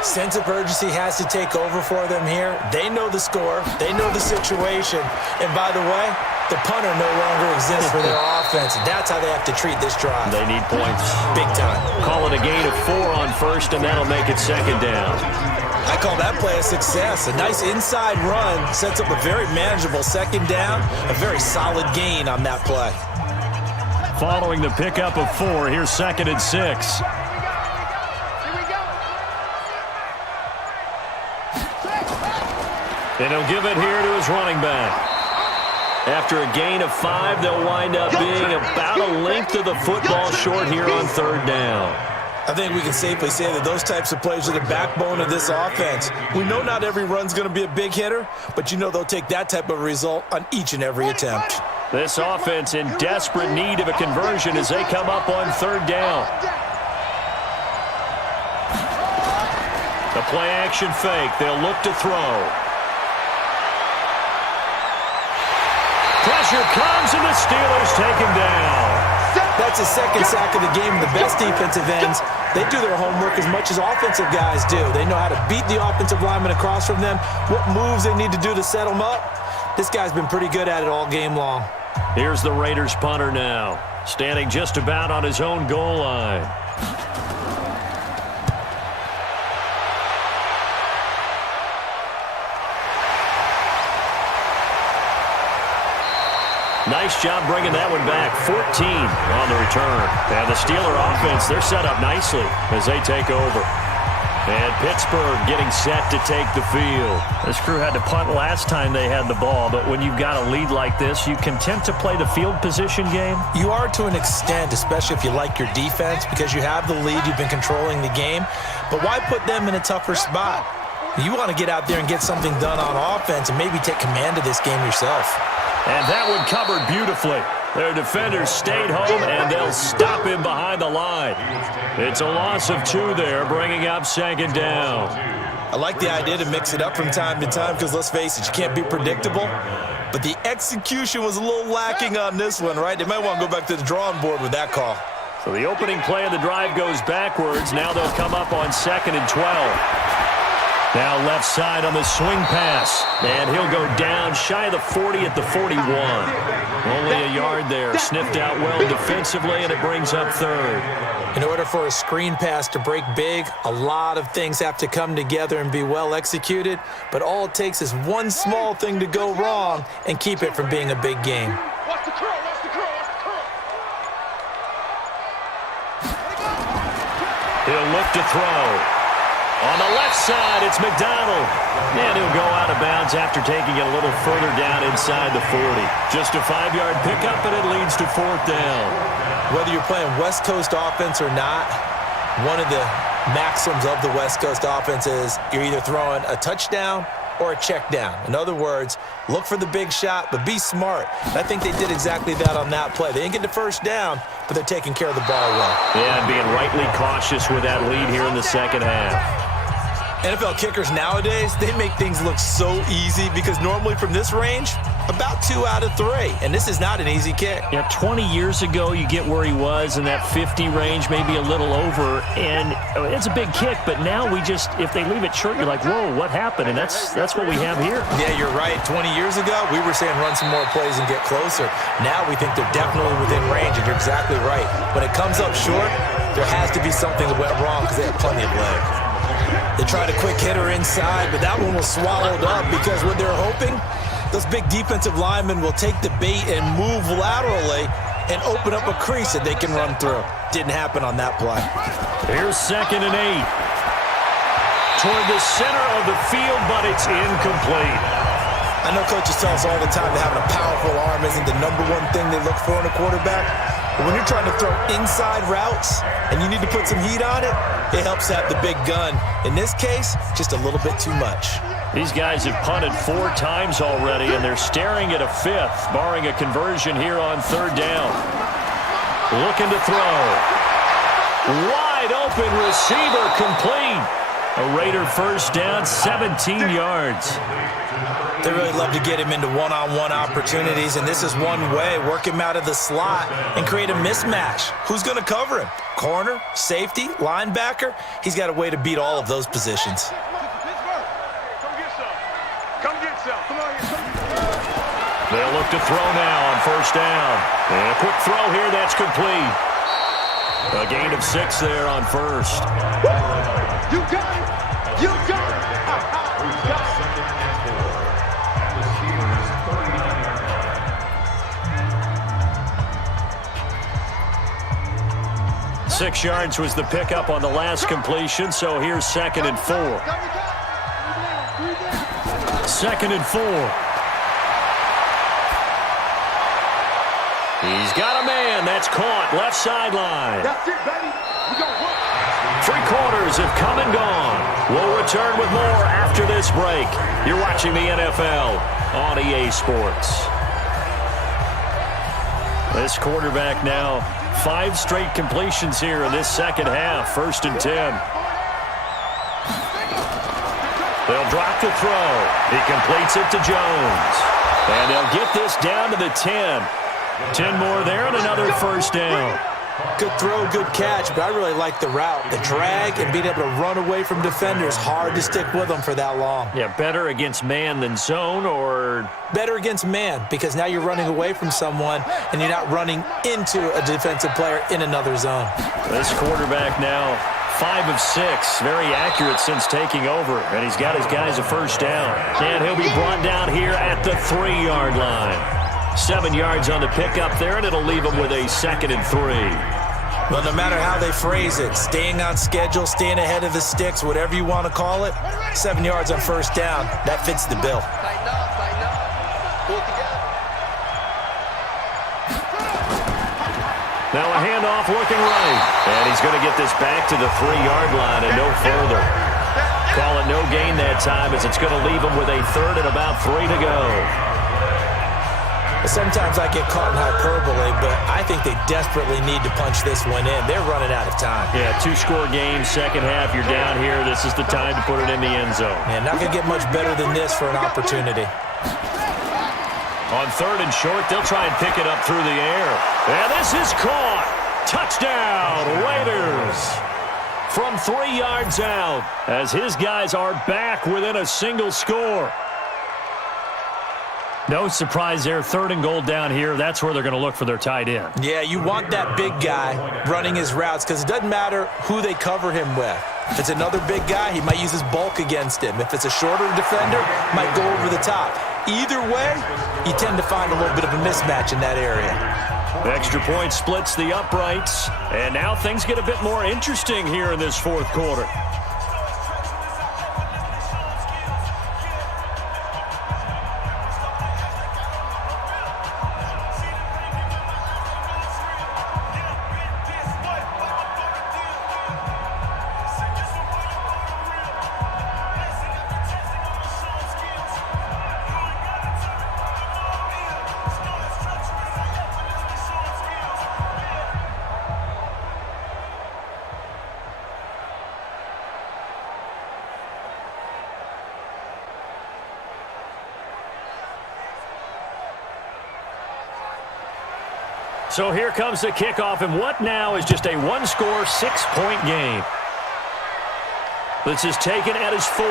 Sense of urgency has to take over for them here. They know the score. They know the situation. And by the way, the punter no longer exists for their offense. That's how they have to treat this drive. They need points. Big time. Call it a gain of 4 on 1st, and that'll make it 2nd down. I call that play a success. A nice inside run sets up a very manageable 2nd down. A very solid gain on that play. Following the pickup of 4, here's 2nd and 6. And he'll give it here to his running back. After a gain of 5, they'll wind up being about a length of the football short here on 3rd down. I think we can safely say that those types of plays are the backbone of this offense. We know not every run's going to be a big hitter, but you know they'll take that type of result on each and every attempt. This offense in desperate need of a conversion as they come up on 3rd down. The play action fake. They'll look to throw. Pressure comes, and the Steelers take him down. That's a 2nd sack of the game. The best defensive ends, they do their homework as much as offensive guys do. They know how to beat the offensive lineman across from them, what moves they need to do to set them up. This guy's been pretty good at it all game long. Here's the Raiders punter now, standing just about on his own goal line. Nice job bringing that one back. 14 on the return. And the Steeler offense, they're set up nicely as they take over. And Pittsburgh getting set to take the field. This crew had to punt last time they had the ball, but when you've got a lead like this, you content to play the field position game? You are to an extent, especially if you like your defense, because you have the lead, you've been controlling the game. But why put them in a tougher spot? You want to get out there and get something done on offense and maybe take command of this game yourself. And that one covered beautifully. Their defenders stayed home, and they'll stop him behind the line. It's a loss of 2 there, bringing up 2nd down. I like the idea to mix it up from time to time because, let's face it, you can't be predictable. but the execution was a little lacking on this one, right? They might want to go back to the drawing board with that call. So the opening play of the drive goes backwards. Now they'll come up on 2nd and 12. Now left side on the swing pass. And he'll go down shy of the 40 at the 41. Only a yard there. Sniffed out well defensively, and it brings up 3rd. In order for a screen pass to break big, a lot of things have to come together and be well executed. But all it takes is one small thing to go wrong and keep it from being a big game. Watch the curl, watch the curl, watch the curl. He'll look to throw. On the left side, it's McDonald. And he'll go out of bounds after taking it a little further down inside the 40. Just a 5-yard pickup, and it leads to 4th down. Whether you're playing West Coast offense or not, one of the maxims of the West Coast offense is you're either throwing a touchdown or a check down. In other words, look for the big shot, but be smart. And I think they did exactly that on that play. They didn't get the first down, but they're taking care of the ball well. Yeah, and being rightly cautious with that lead here in the second half. NFL kickers nowadays, they make things look so easy because normally from this range, about 2 out of 3. And this is not an easy kick. Yeah, 20 years ago, you get where he was in that 50 range, maybe a little over. And it's a big kick, but now we just, if they leave it short, you're like, whoa, what happened? And that's what we have here. Yeah, you're right. 20 years ago, we were saying run some more plays and get closer. Now we think they're definitely within range, and you're exactly right. When it comes up short, there has to be something that went wrong because they have plenty of leg. They tried a quick hitter inside, but that one was swallowed up because what they're hoping, those big defensive linemen will take the bait and move laterally and open up a crease that they can run through. Didn't happen on that play. Here's 2nd and 8. Toward the center of the field, but it's incomplete. I know coaches tell us all the time that having a powerful arm isn't the number one thing they look for in a quarterback. But when you're trying to throw inside routes and you need to put some heat on it, it helps to have the big gun. In this case, just a little bit too much. These guys have punted 4 times already, and they're staring at a 5th, barring a conversion here on 3rd down. Looking to throw. Wide open receiver complete. A Raider first down, 17 yards. They really love to get him into one-on-one opportunities, and this is one way, work him out of the slot and create a mismatch. Who's going to cover him? Corner, safety, linebacker? He's got a way to beat all of those positions. They'll look to throw now on 1st down. And a quick throw here, that's complete. A gain of 6 there on 1st. You got it! You got it! You got it! 6 yards was the pickup on the last completion, so here's 2nd and 4. 2nd and 4. He's got a man. That's caught. Left sideline. That's it, baby. We got work. 3 quarters have come and gone. We'll return with more after this break. You're watching the NFL on EA Sports. This quarterback now 5 straight completions here in this second half. 1st and 10. They'll drop the throw. He completes it to Jones. And they'll get this down to the 10. 10 more there and another 1st down. Good throw, good catch, but I really like the route. The drag and being able to run away from defenders, hard to stick with them for that long. Yeah, better against man than zone, or? Better against man, because now you're running away from someone and you're not running into a defensive player in another zone. This quarterback now 5 of 6, very accurate since taking over, and he's got his guys a 1st down. And he'll be brought down here at the 3-yard line. 7 yards on the pickup there, and it'll leave him with a 2nd and 3. Well, no matter how they phrase it, staying on schedule, staying ahead of the sticks, whatever you want to call it, 7 yards on 1st down, that fits the bill. Tighten up, tighten up. Pull it together. Now a handoff looking right, and he's going to get this back to the 3-yard line and no further. Call it no gain that time, as it's going to leave him with a 3rd and about 3 to go. Sometimes I get caught in hyperbole, but I think they desperately need to punch this one in. They're running out of time. Yeah, 2-score game, second half, you're down here. This is the time to put it in the end zone. Man, not going to get much better than this for an opportunity. On 3rd and short, they'll try and pick it up through the air. And this is caught. Touchdown, Raiders. From 3 yards out, as his guys are back within a single score. No surprise there, 3rd and goal down here. That's where they're going to look for their tight end. Yeah, you want that big guy running his routes because it doesn't matter who they cover him with. If it's another big guy, he might use his bulk against him. If it's a shorter defender, might go over the top. Either way, you tend to find a little bit of a mismatch in that area. Extra point splits the uprights, and now things get a bit more interesting here in this 4th quarter. So here comes the kickoff, and what now is just a one-score, 6-point game. This is taken at his 4.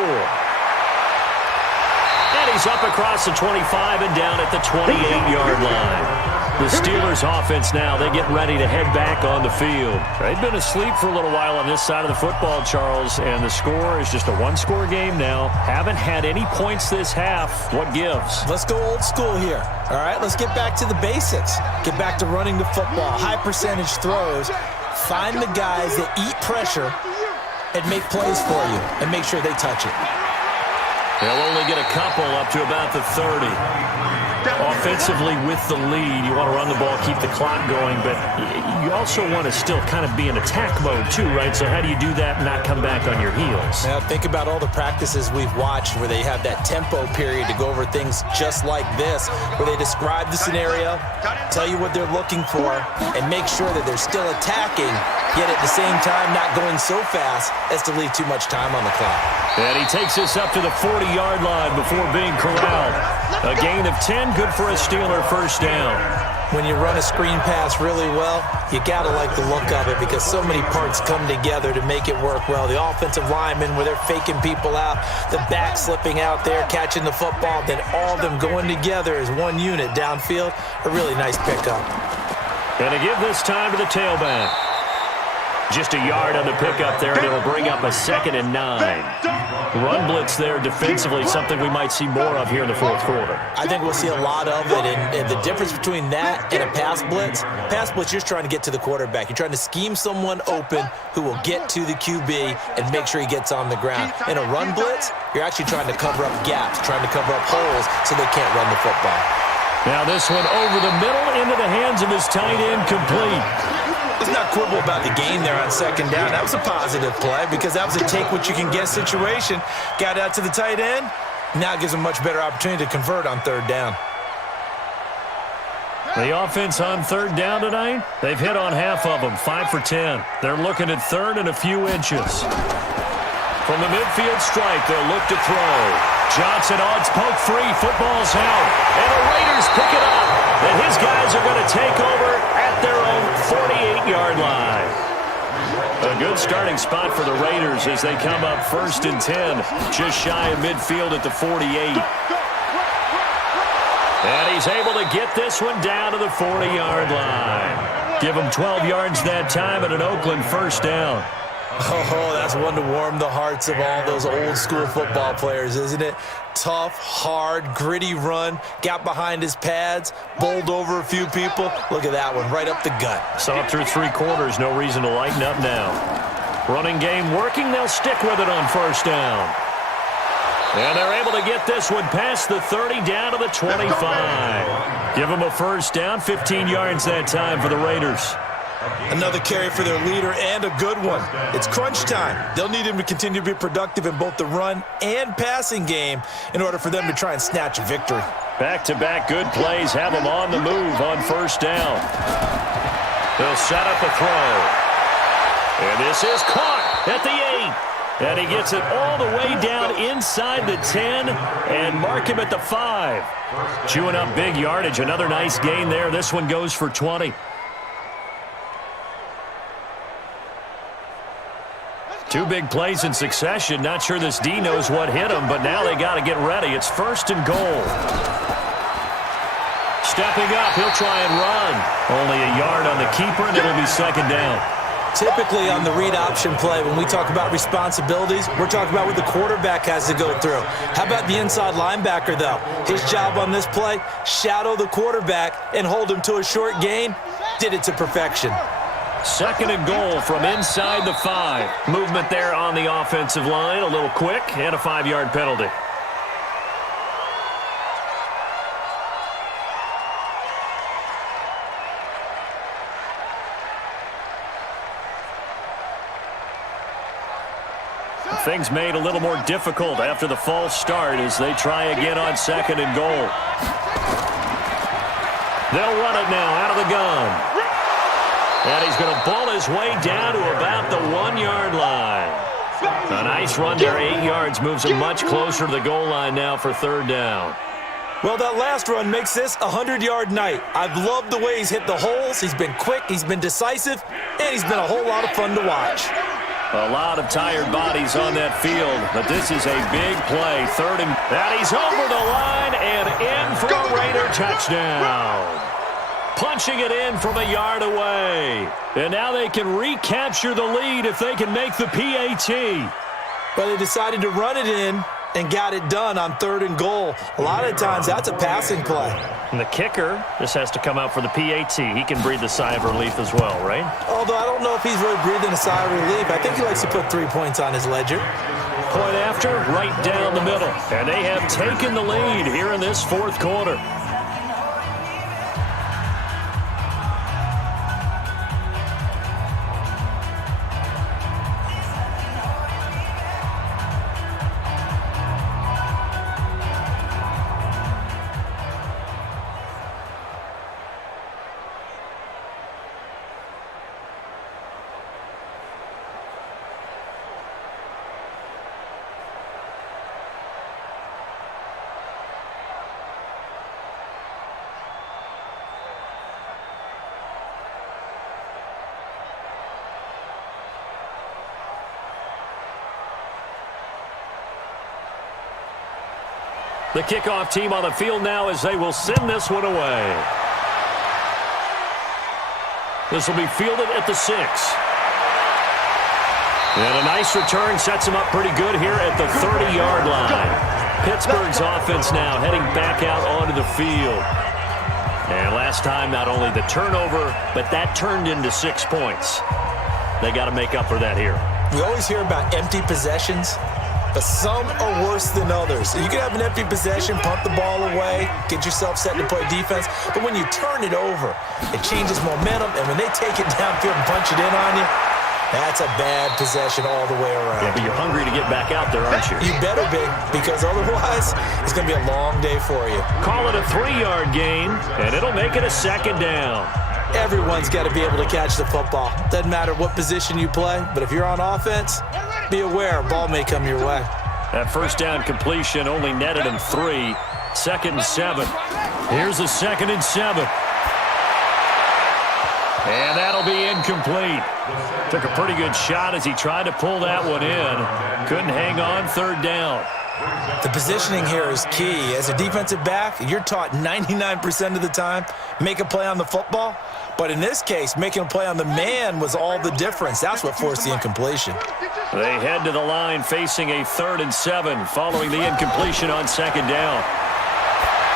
And he's up across the 25 and down at the 28-yard line. The Steelers offense now, they get ready to head back on the field. They've been asleep for a little while on this side of the football, Charles, and the score is just a one-score game now. Haven't had any points this half. What gives? Let's go old school here. All right, let's get back to the basics. Get back to running the football, high percentage throws. Find the guys that eat pressure and make plays for you and make sure they touch it. They'll only get a couple up to about the 30. Offensively with the lead, you want to run the ball, keep the clock going, but you also want to still kind of be in attack mode too, right? So how do you do that and not come back on your heels? Now think about all the practices we've watched where they have that tempo period to go over things just like this, where they describe the scenario, tell you what they're looking for, and make sure that they're still attacking, yet at the same time not going so fast as to leave too much time on the clock. And he takes us up to the 40-yard line before being corralled. A gain of 10, good for a Steeler first down. When you run a screen pass really well, you got to like the look of it because so many parts come together to make it work well. The offensive linemen, where they're faking people out, the back slipping out there, catching the football, then all of them going together as one unit downfield. A really nice pickup. And to give this time to the tailback. Just a yard on the pickup there, and it'll bring up a 2nd and 9. Run blitz there defensively, something we might see more of here in the 4th quarter. I think we'll see a lot of it, and the difference between that and a pass blitz, you're just trying to get to the quarterback. You're trying to scheme someone open who will get to the QB and make sure he gets on the ground. In a run blitz, you're actually trying to cover up gaps, trying to cover up holes so they can't run the football. Now this one over the middle into the hands of his tight end, complete. Let's not quibble about the gain there on 2nd down. That was a positive play because that was a take-what-you-can-get situation. Got out to the tight end. Now it gives them a much better opportunity to convert on 3rd down. The offense on 3rd down tonight, they've hit on half of them, 5 for 10. They're looking at 3rd and a few inches. From the midfield stripe, they'll look to throw. Johnson odds poke free, football's out, and the Raiders pick it up. And his guys are going to take over at their own 48-yard line. A good starting spot for the Raiders as they come up 1st and 10, just shy of midfield at the 48. And he's able to get this one down to the 40-yard line. Give him 12 yards that time and an Oakland first down. Oh, that's one to warm the hearts of all those old-school football players, isn't it? Tough, hard, gritty run, got behind his pads, bowled over a few people. Look at that one, right up the gut. Saw it through 3 quarters, no reason to lighten up now. Running game working, they'll stick with it on 1st down. And they're able to get this one past the 30 down to the 25. Give them a first down, 15 yards that time for the Raiders. Another carry for their leader and a good one. It's crunch time. They'll need him to continue to be productive in both the run and passing game in order for them to try and snatch a victory. Back-to-back good plays have them on the move on 1st down. They'll set up a throw. And this is caught at the 8. And he gets it all the way down inside the 10 and mark him at the 5. Chewing up big yardage. Another nice gain there. This one goes for 20. Two big plays in succession. Not sure this D knows what hit him, but now they got to get ready. It's 1st and goal. Stepping up, he'll try and run. Only a yard on the keeper, and it'll be 2nd down. Typically on the read option play, when we talk about responsibilities, we're talking about what the quarterback has to go through. How about the inside linebacker, though? His job on this play, shadow the quarterback and hold him to a short gain. Did it to perfection. 2nd and goal from inside the 5. Movement there on the offensive line, a little quick, and a 5-yard penalty. Things made a little more difficult after the false start as they try again on 2nd and goal. They'll run it now out of the gun. And he's going to ball his way down to about the 1-yard line. A nice run there, 8 yards, moves him much closer to the goal line now for 3rd down. Well, that last run makes this a 100-yard night. I've loved the way he's hit the holes. He's been quick, he's been decisive, and he's been a whole lot of fun to watch. A lot of tired bodies on that field, but this is a big play. 3rd and he's over the line and in for a Raider touchdown. Punching it in from a yard away. And now they can recapture the lead if they can make the PAT. But they decided to run it in and got it done on 3rd and goal. A lot of times that's a passing play. And the kicker just has to come out for the PAT. He can breathe a sigh of relief as well, right? Although I don't know if he's really breathing a sigh of relief. I think he likes to put 3 points on his ledger. Point after, right down the middle. And they have taken the lead here in this 4th quarter. The kickoff team on the field now as they will send this one away. This will be fielded at the 6. And a nice return sets him up pretty good here at the 30-yard line. Pittsburgh's offense now heading back out onto the field. And last time, not only the turnover, but that turned into 6 points. They got to make up for that here. We always hear about empty possessions, but some are worse than others. You can have an empty possession, punt the ball away, get yourself set to play defense, but when you turn it over, it changes momentum, and when they take it downfield and punch it in on you, that's a bad possession all the way around. Yeah, but you're hungry to get back out there, aren't you? You better be, because otherwise, it's going to be a long day for you. Call it a 3-yard gain, and it'll make it a 2nd down. Everyone's got to be able to catch the football. Doesn't matter what position you play, but if you're on offense, be aware a ball may come your way. That 1st down completion only netted him 3. 2nd and 7. Here's a 2nd and 7. And that'll be incomplete. Took a pretty good shot as he tried to pull that one in. Couldn't hang on 3rd down. The positioning here is key. As a defensive back, you're taught 99% of the time, make a play on the football. But in this case, making a play on the man was all the difference. That's what forced the incompletion. They head to the line facing a 3rd and 7 following the incompletion on 2nd down.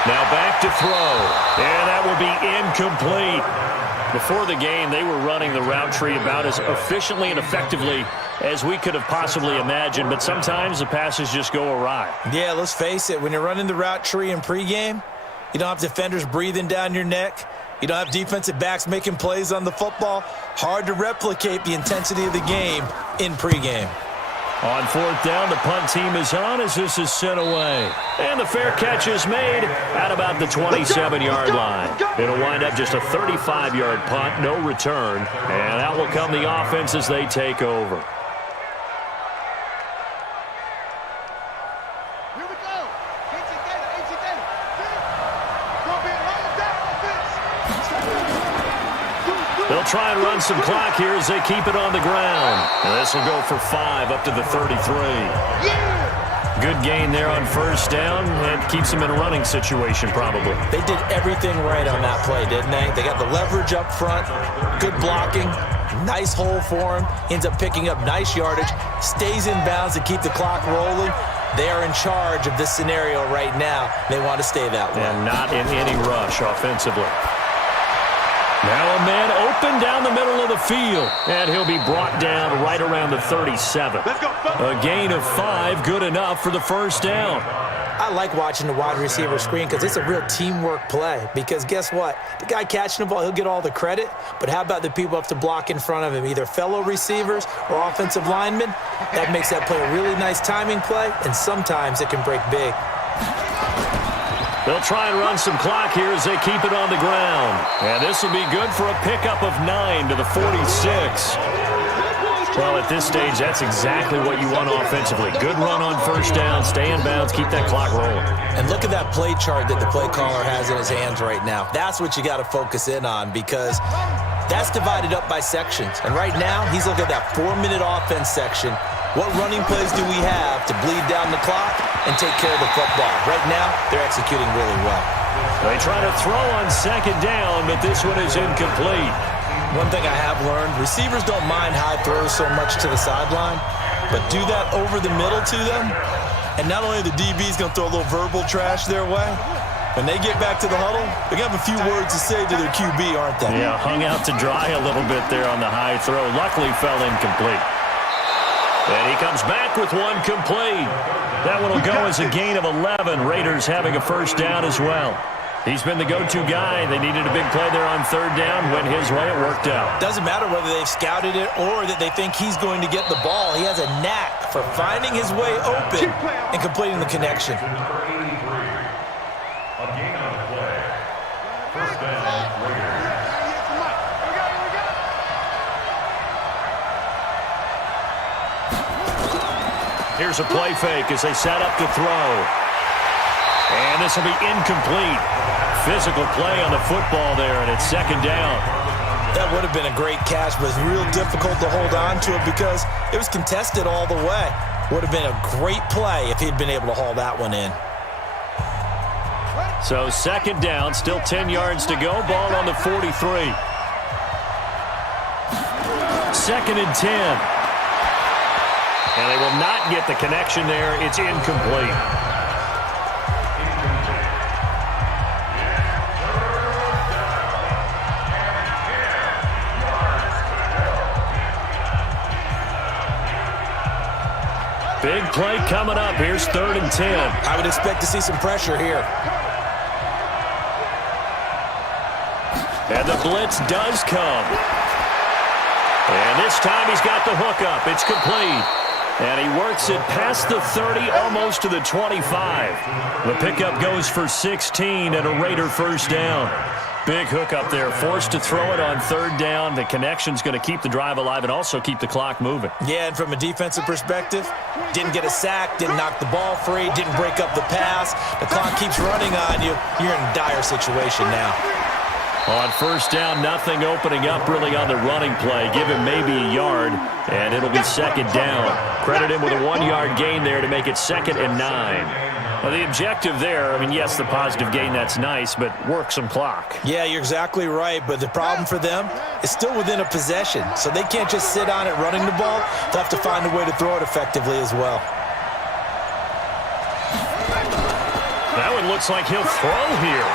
Now back to throw. And that will be incomplete. Before the game, they were running the route tree about as efficiently and effectively as we could have possibly imagined, but sometimes the passes just go awry. Yeah, let's face it. When you're running the route tree in pregame, you don't have defenders breathing down your neck. You don't have defensive backs making plays on the football. Hard to replicate the intensity of the game in pregame. On 4th down, the punt team is on as this is sent away. And the fair catch is made at about the 27-yard line. It'll wind up just a 35-yard punt, no return. And out will come the offense as they take over. They'll try and run some clock here as they keep it on the ground. And this will go for 5 up to the 33. Good gain there on first down. And keeps them in a running situation probably. They did everything right on that play, didn't they? They got the leverage up front, good blocking, nice hole for him, ends up picking up nice yardage, stays in bounds to keep the clock rolling. They are in charge of this scenario right now. They want to stay that way. And not in any rush offensively. Now a man open down the middle of the field. And he'll be brought down right around the 37. A gain of 5, good enough for the first down. I like watching the wide receiver screen because it's a real teamwork play. Because guess what? The guy catching the ball, he'll get all the credit. But how about the people have to block in front of him, either fellow receivers or offensive linemen? That makes that play a really nice timing play, and sometimes it can break big. They'll try and run some clock here as they keep it on the ground. And this will be good for a pickup of 9 to the 46. Well, at this stage, that's exactly what you want offensively. Good run on first down, stay in bounds, keep that clock rolling. And look at that play chart that the play caller has in his hands right now. That's what you got to focus in on because that's divided up by sections. And right now, he's looking at that 4-minute offense section. What running plays do we have to bleed down the clock and take care of the football? Right now, they're executing really well. They try to throw on second down, but this one is incomplete. One thing I have learned, receivers don't mind high throws so much to the sideline, but do that over the middle to them, and not only the DB's going to throw a little verbal trash their way, when they get back to the huddle, they're going to have a few words to say to their QB, aren't they? Yeah, hung out to dry a little bit there on the high throw. Luckily fell incomplete. And he comes back with one complete. That one will go as a gain of 11. Raiders having a first down as well. He's been the go-to guy. They needed a big play there on third down. Went his way. It worked out. Doesn't matter whether they've scouted it or that they think he's going to get the ball. He has a knack for finding his way open and completing the connection. Here's a play fake as they set up to throw. And this will be incomplete. Physical play on the football there, and it's second down. That would have been a great catch, but it's real difficult to hold on to it because it was contested all the way. Would have been a great play if he'd been able to haul that one in. So second down, still 10 yards to go. Ball on the 43. Second and 10. And they will not get the connection there. It's incomplete. Big play coming up. Here's third and 10. I would expect to see some pressure here. And the blitz does come. And this time he's got the hook up. It's complete. And he works it past the 30, almost to the 25. The pickup goes for 16 and a Raider first down. Big hook up there, forced to throw it on third down. The connection's going to keep the drive alive and also keep the clock moving. Yeah, and from a defensive perspective, didn't get a sack, didn't knock the ball free, didn't break up the pass. The clock keeps running on you. You're in a dire situation now. On first down, nothing opening up really on the running play. Give him maybe a yard, and it'll be second down. Credit him with a 1-yard gain there to make it 2nd and 9. Well, the objective there, I mean, yes, the positive gain, that's nice, but work some clock. Yeah, you're exactly right, but the problem for them is still within a possession, so they can't just sit on it running the ball. They'll have to find a way to throw it effectively as well. That one looks like he'll throw here.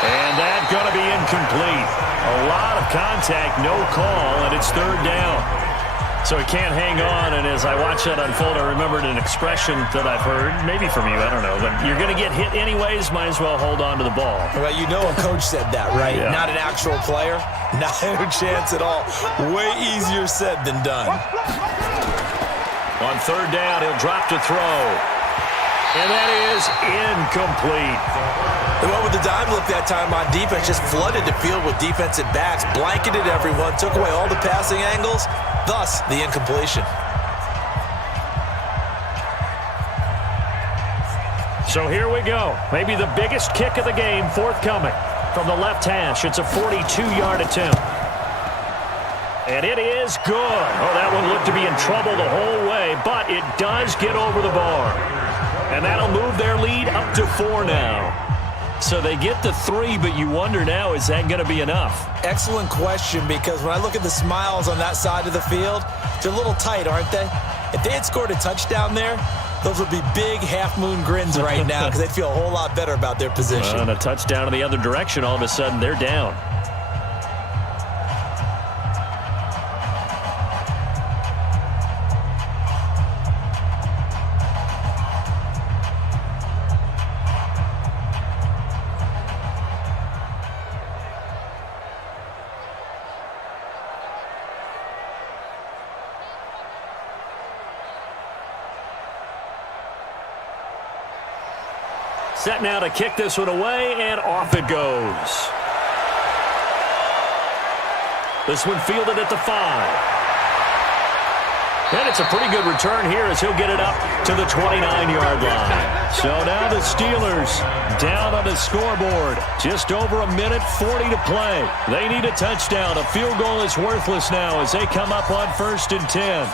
And that's going to be incomplete. A lot of contact, no call, and it's third down. So he can't hang on, and as I watch that unfold, I remembered an expression that I've heard, maybe from you, I don't know, but you're going to get hit anyways, might as well hold on to the ball. Well, you know a coach said that, right? Yeah. Not an actual player. Not a chance at all. Way easier said than done. On third down, he'll drop to throw. And that is incomplete. They went with the dime look that time on defense, just flooded the field with defensive backs, blanketed everyone, took away all the passing angles, thus the incompletion. So here we go. Maybe the biggest kick of the game forthcoming from the left hash. It's a 42-yard attempt. And it is good. Oh, that one looked to be in trouble the whole way, but it does get over the bar. And that'll move their lead up to 4 now. So they get to 3, but you wonder now, is that going to be enough? Excellent question, because when I look at the smiles on that side of the field, they're a little tight, aren't they? If they had scored a touchdown there, those would be big half-moon grins right now because they'd feel a whole lot better about their position. And a touchdown in the other direction, all of a sudden they're down. Set now to kick this one away, and off it goes. This one fielded at the 5. And it's a pretty good return here as he'll get it up to the 29-yard line. So now the Steelers down on the scoreboard. Just over a minute 40 to play. They need a touchdown. A field goal is worthless now as they come up on 1st and 10.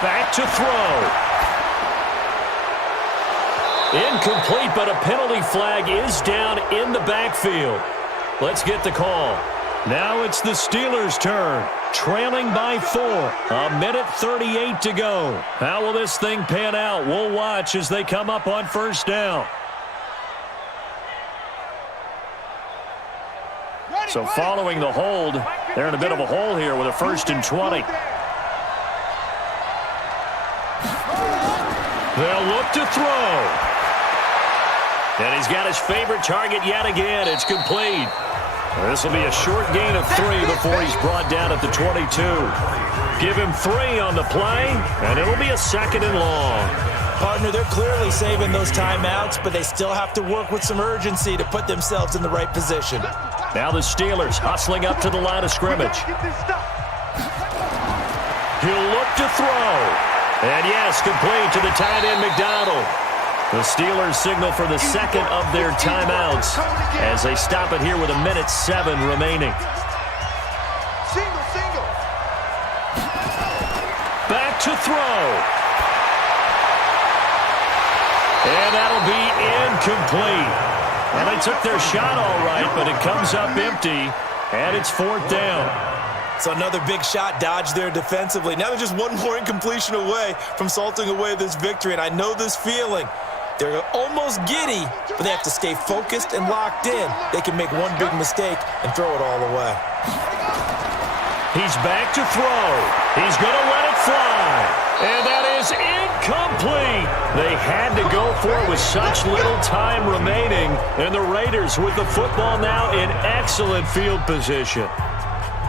Back to throw. Incomplete, but a penalty flag is down in the backfield. Let's get the call. Now it's the Steelers' turn, trailing by 4. A minute 38 to go. How will this thing pan out? We'll watch as they come up on 1st down. So following the hold, they're in a bit of a hole here with a 1st and 20. They'll look to throw. And he's got his favorite target yet again. It's complete. This will be a short gain of 3 before he's brought down at the 22. Give him 3 on the play, and it'll be a 2nd and long. Partner, they're clearly saving those timeouts, but they still have to work with some urgency to put themselves in the right position. Now the Steelers hustling up to the line of scrimmage. He'll look to throw. And yes, complete to the tight end, McDonald. The Steelers signal for the 2nd of their timeouts as they stop it here with a minute 7 remaining. Single. Back to throw. And that'll be incomplete. Well, they took their shot all right, but it comes up empty, and it's 4th down. So another big shot dodged there defensively. Now they're just one more incompletion away from salting away this victory, and I know this feeling. They're almost giddy, but they have to stay focused and locked in. They can make one big mistake and throw it all away. He's back to throw. He's going to let it fly. And that is incomplete. They had to go for it with such little time remaining. And the Raiders with the football now in excellent field position.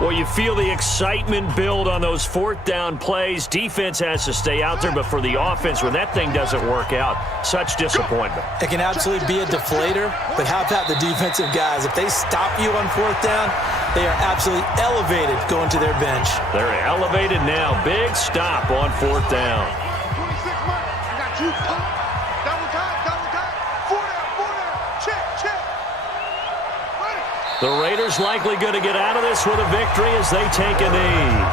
Well, you feel the excitement build on those 4th down plays. Defense has to stay out there, but for the offense, when that thing doesn't work out, such disappointment. It can absolutely be a deflator, but how about the defensive guys? If they stop you on 4th down, they are absolutely elevated going to their bench. They're elevated now. Big stop on 4th down. 26 months. I got you. Double time. 4 down. Check. The Raiders likely going to get out of this with a victory as they take a knee.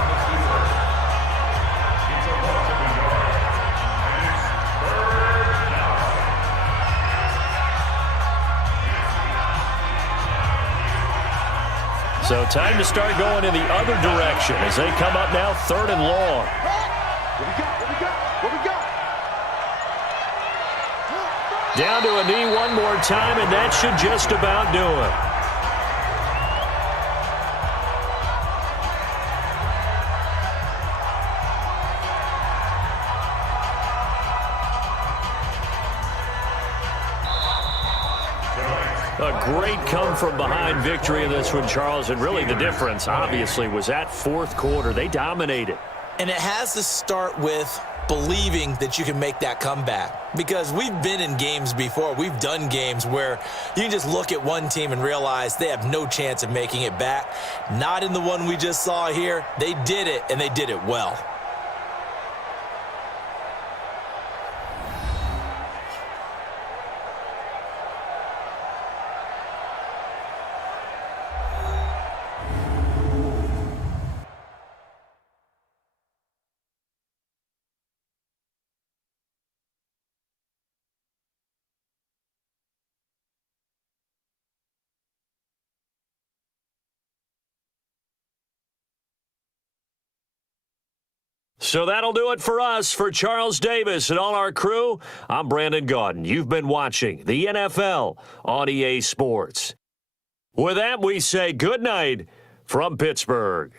So time to start going in the other direction as they come up now 3rd and long. What we got? Down to a knee one more time, and that should just about do it. A great come-from-behind victory in this one, Charles, and really the difference, obviously, was that 4th quarter. They dominated. And it has to start with believing that you can make that comeback. Because we've been in games before. We've done games where you can just look at one team and realize they have no chance of making it back. Not in the one we just saw here. They did it, and they did it well. So that'll do it for us. For Charles Davis and all our crew, I'm Brandon Gaudin. You've been watching the NFL on EA Sports. With that, we say good night from Pittsburgh.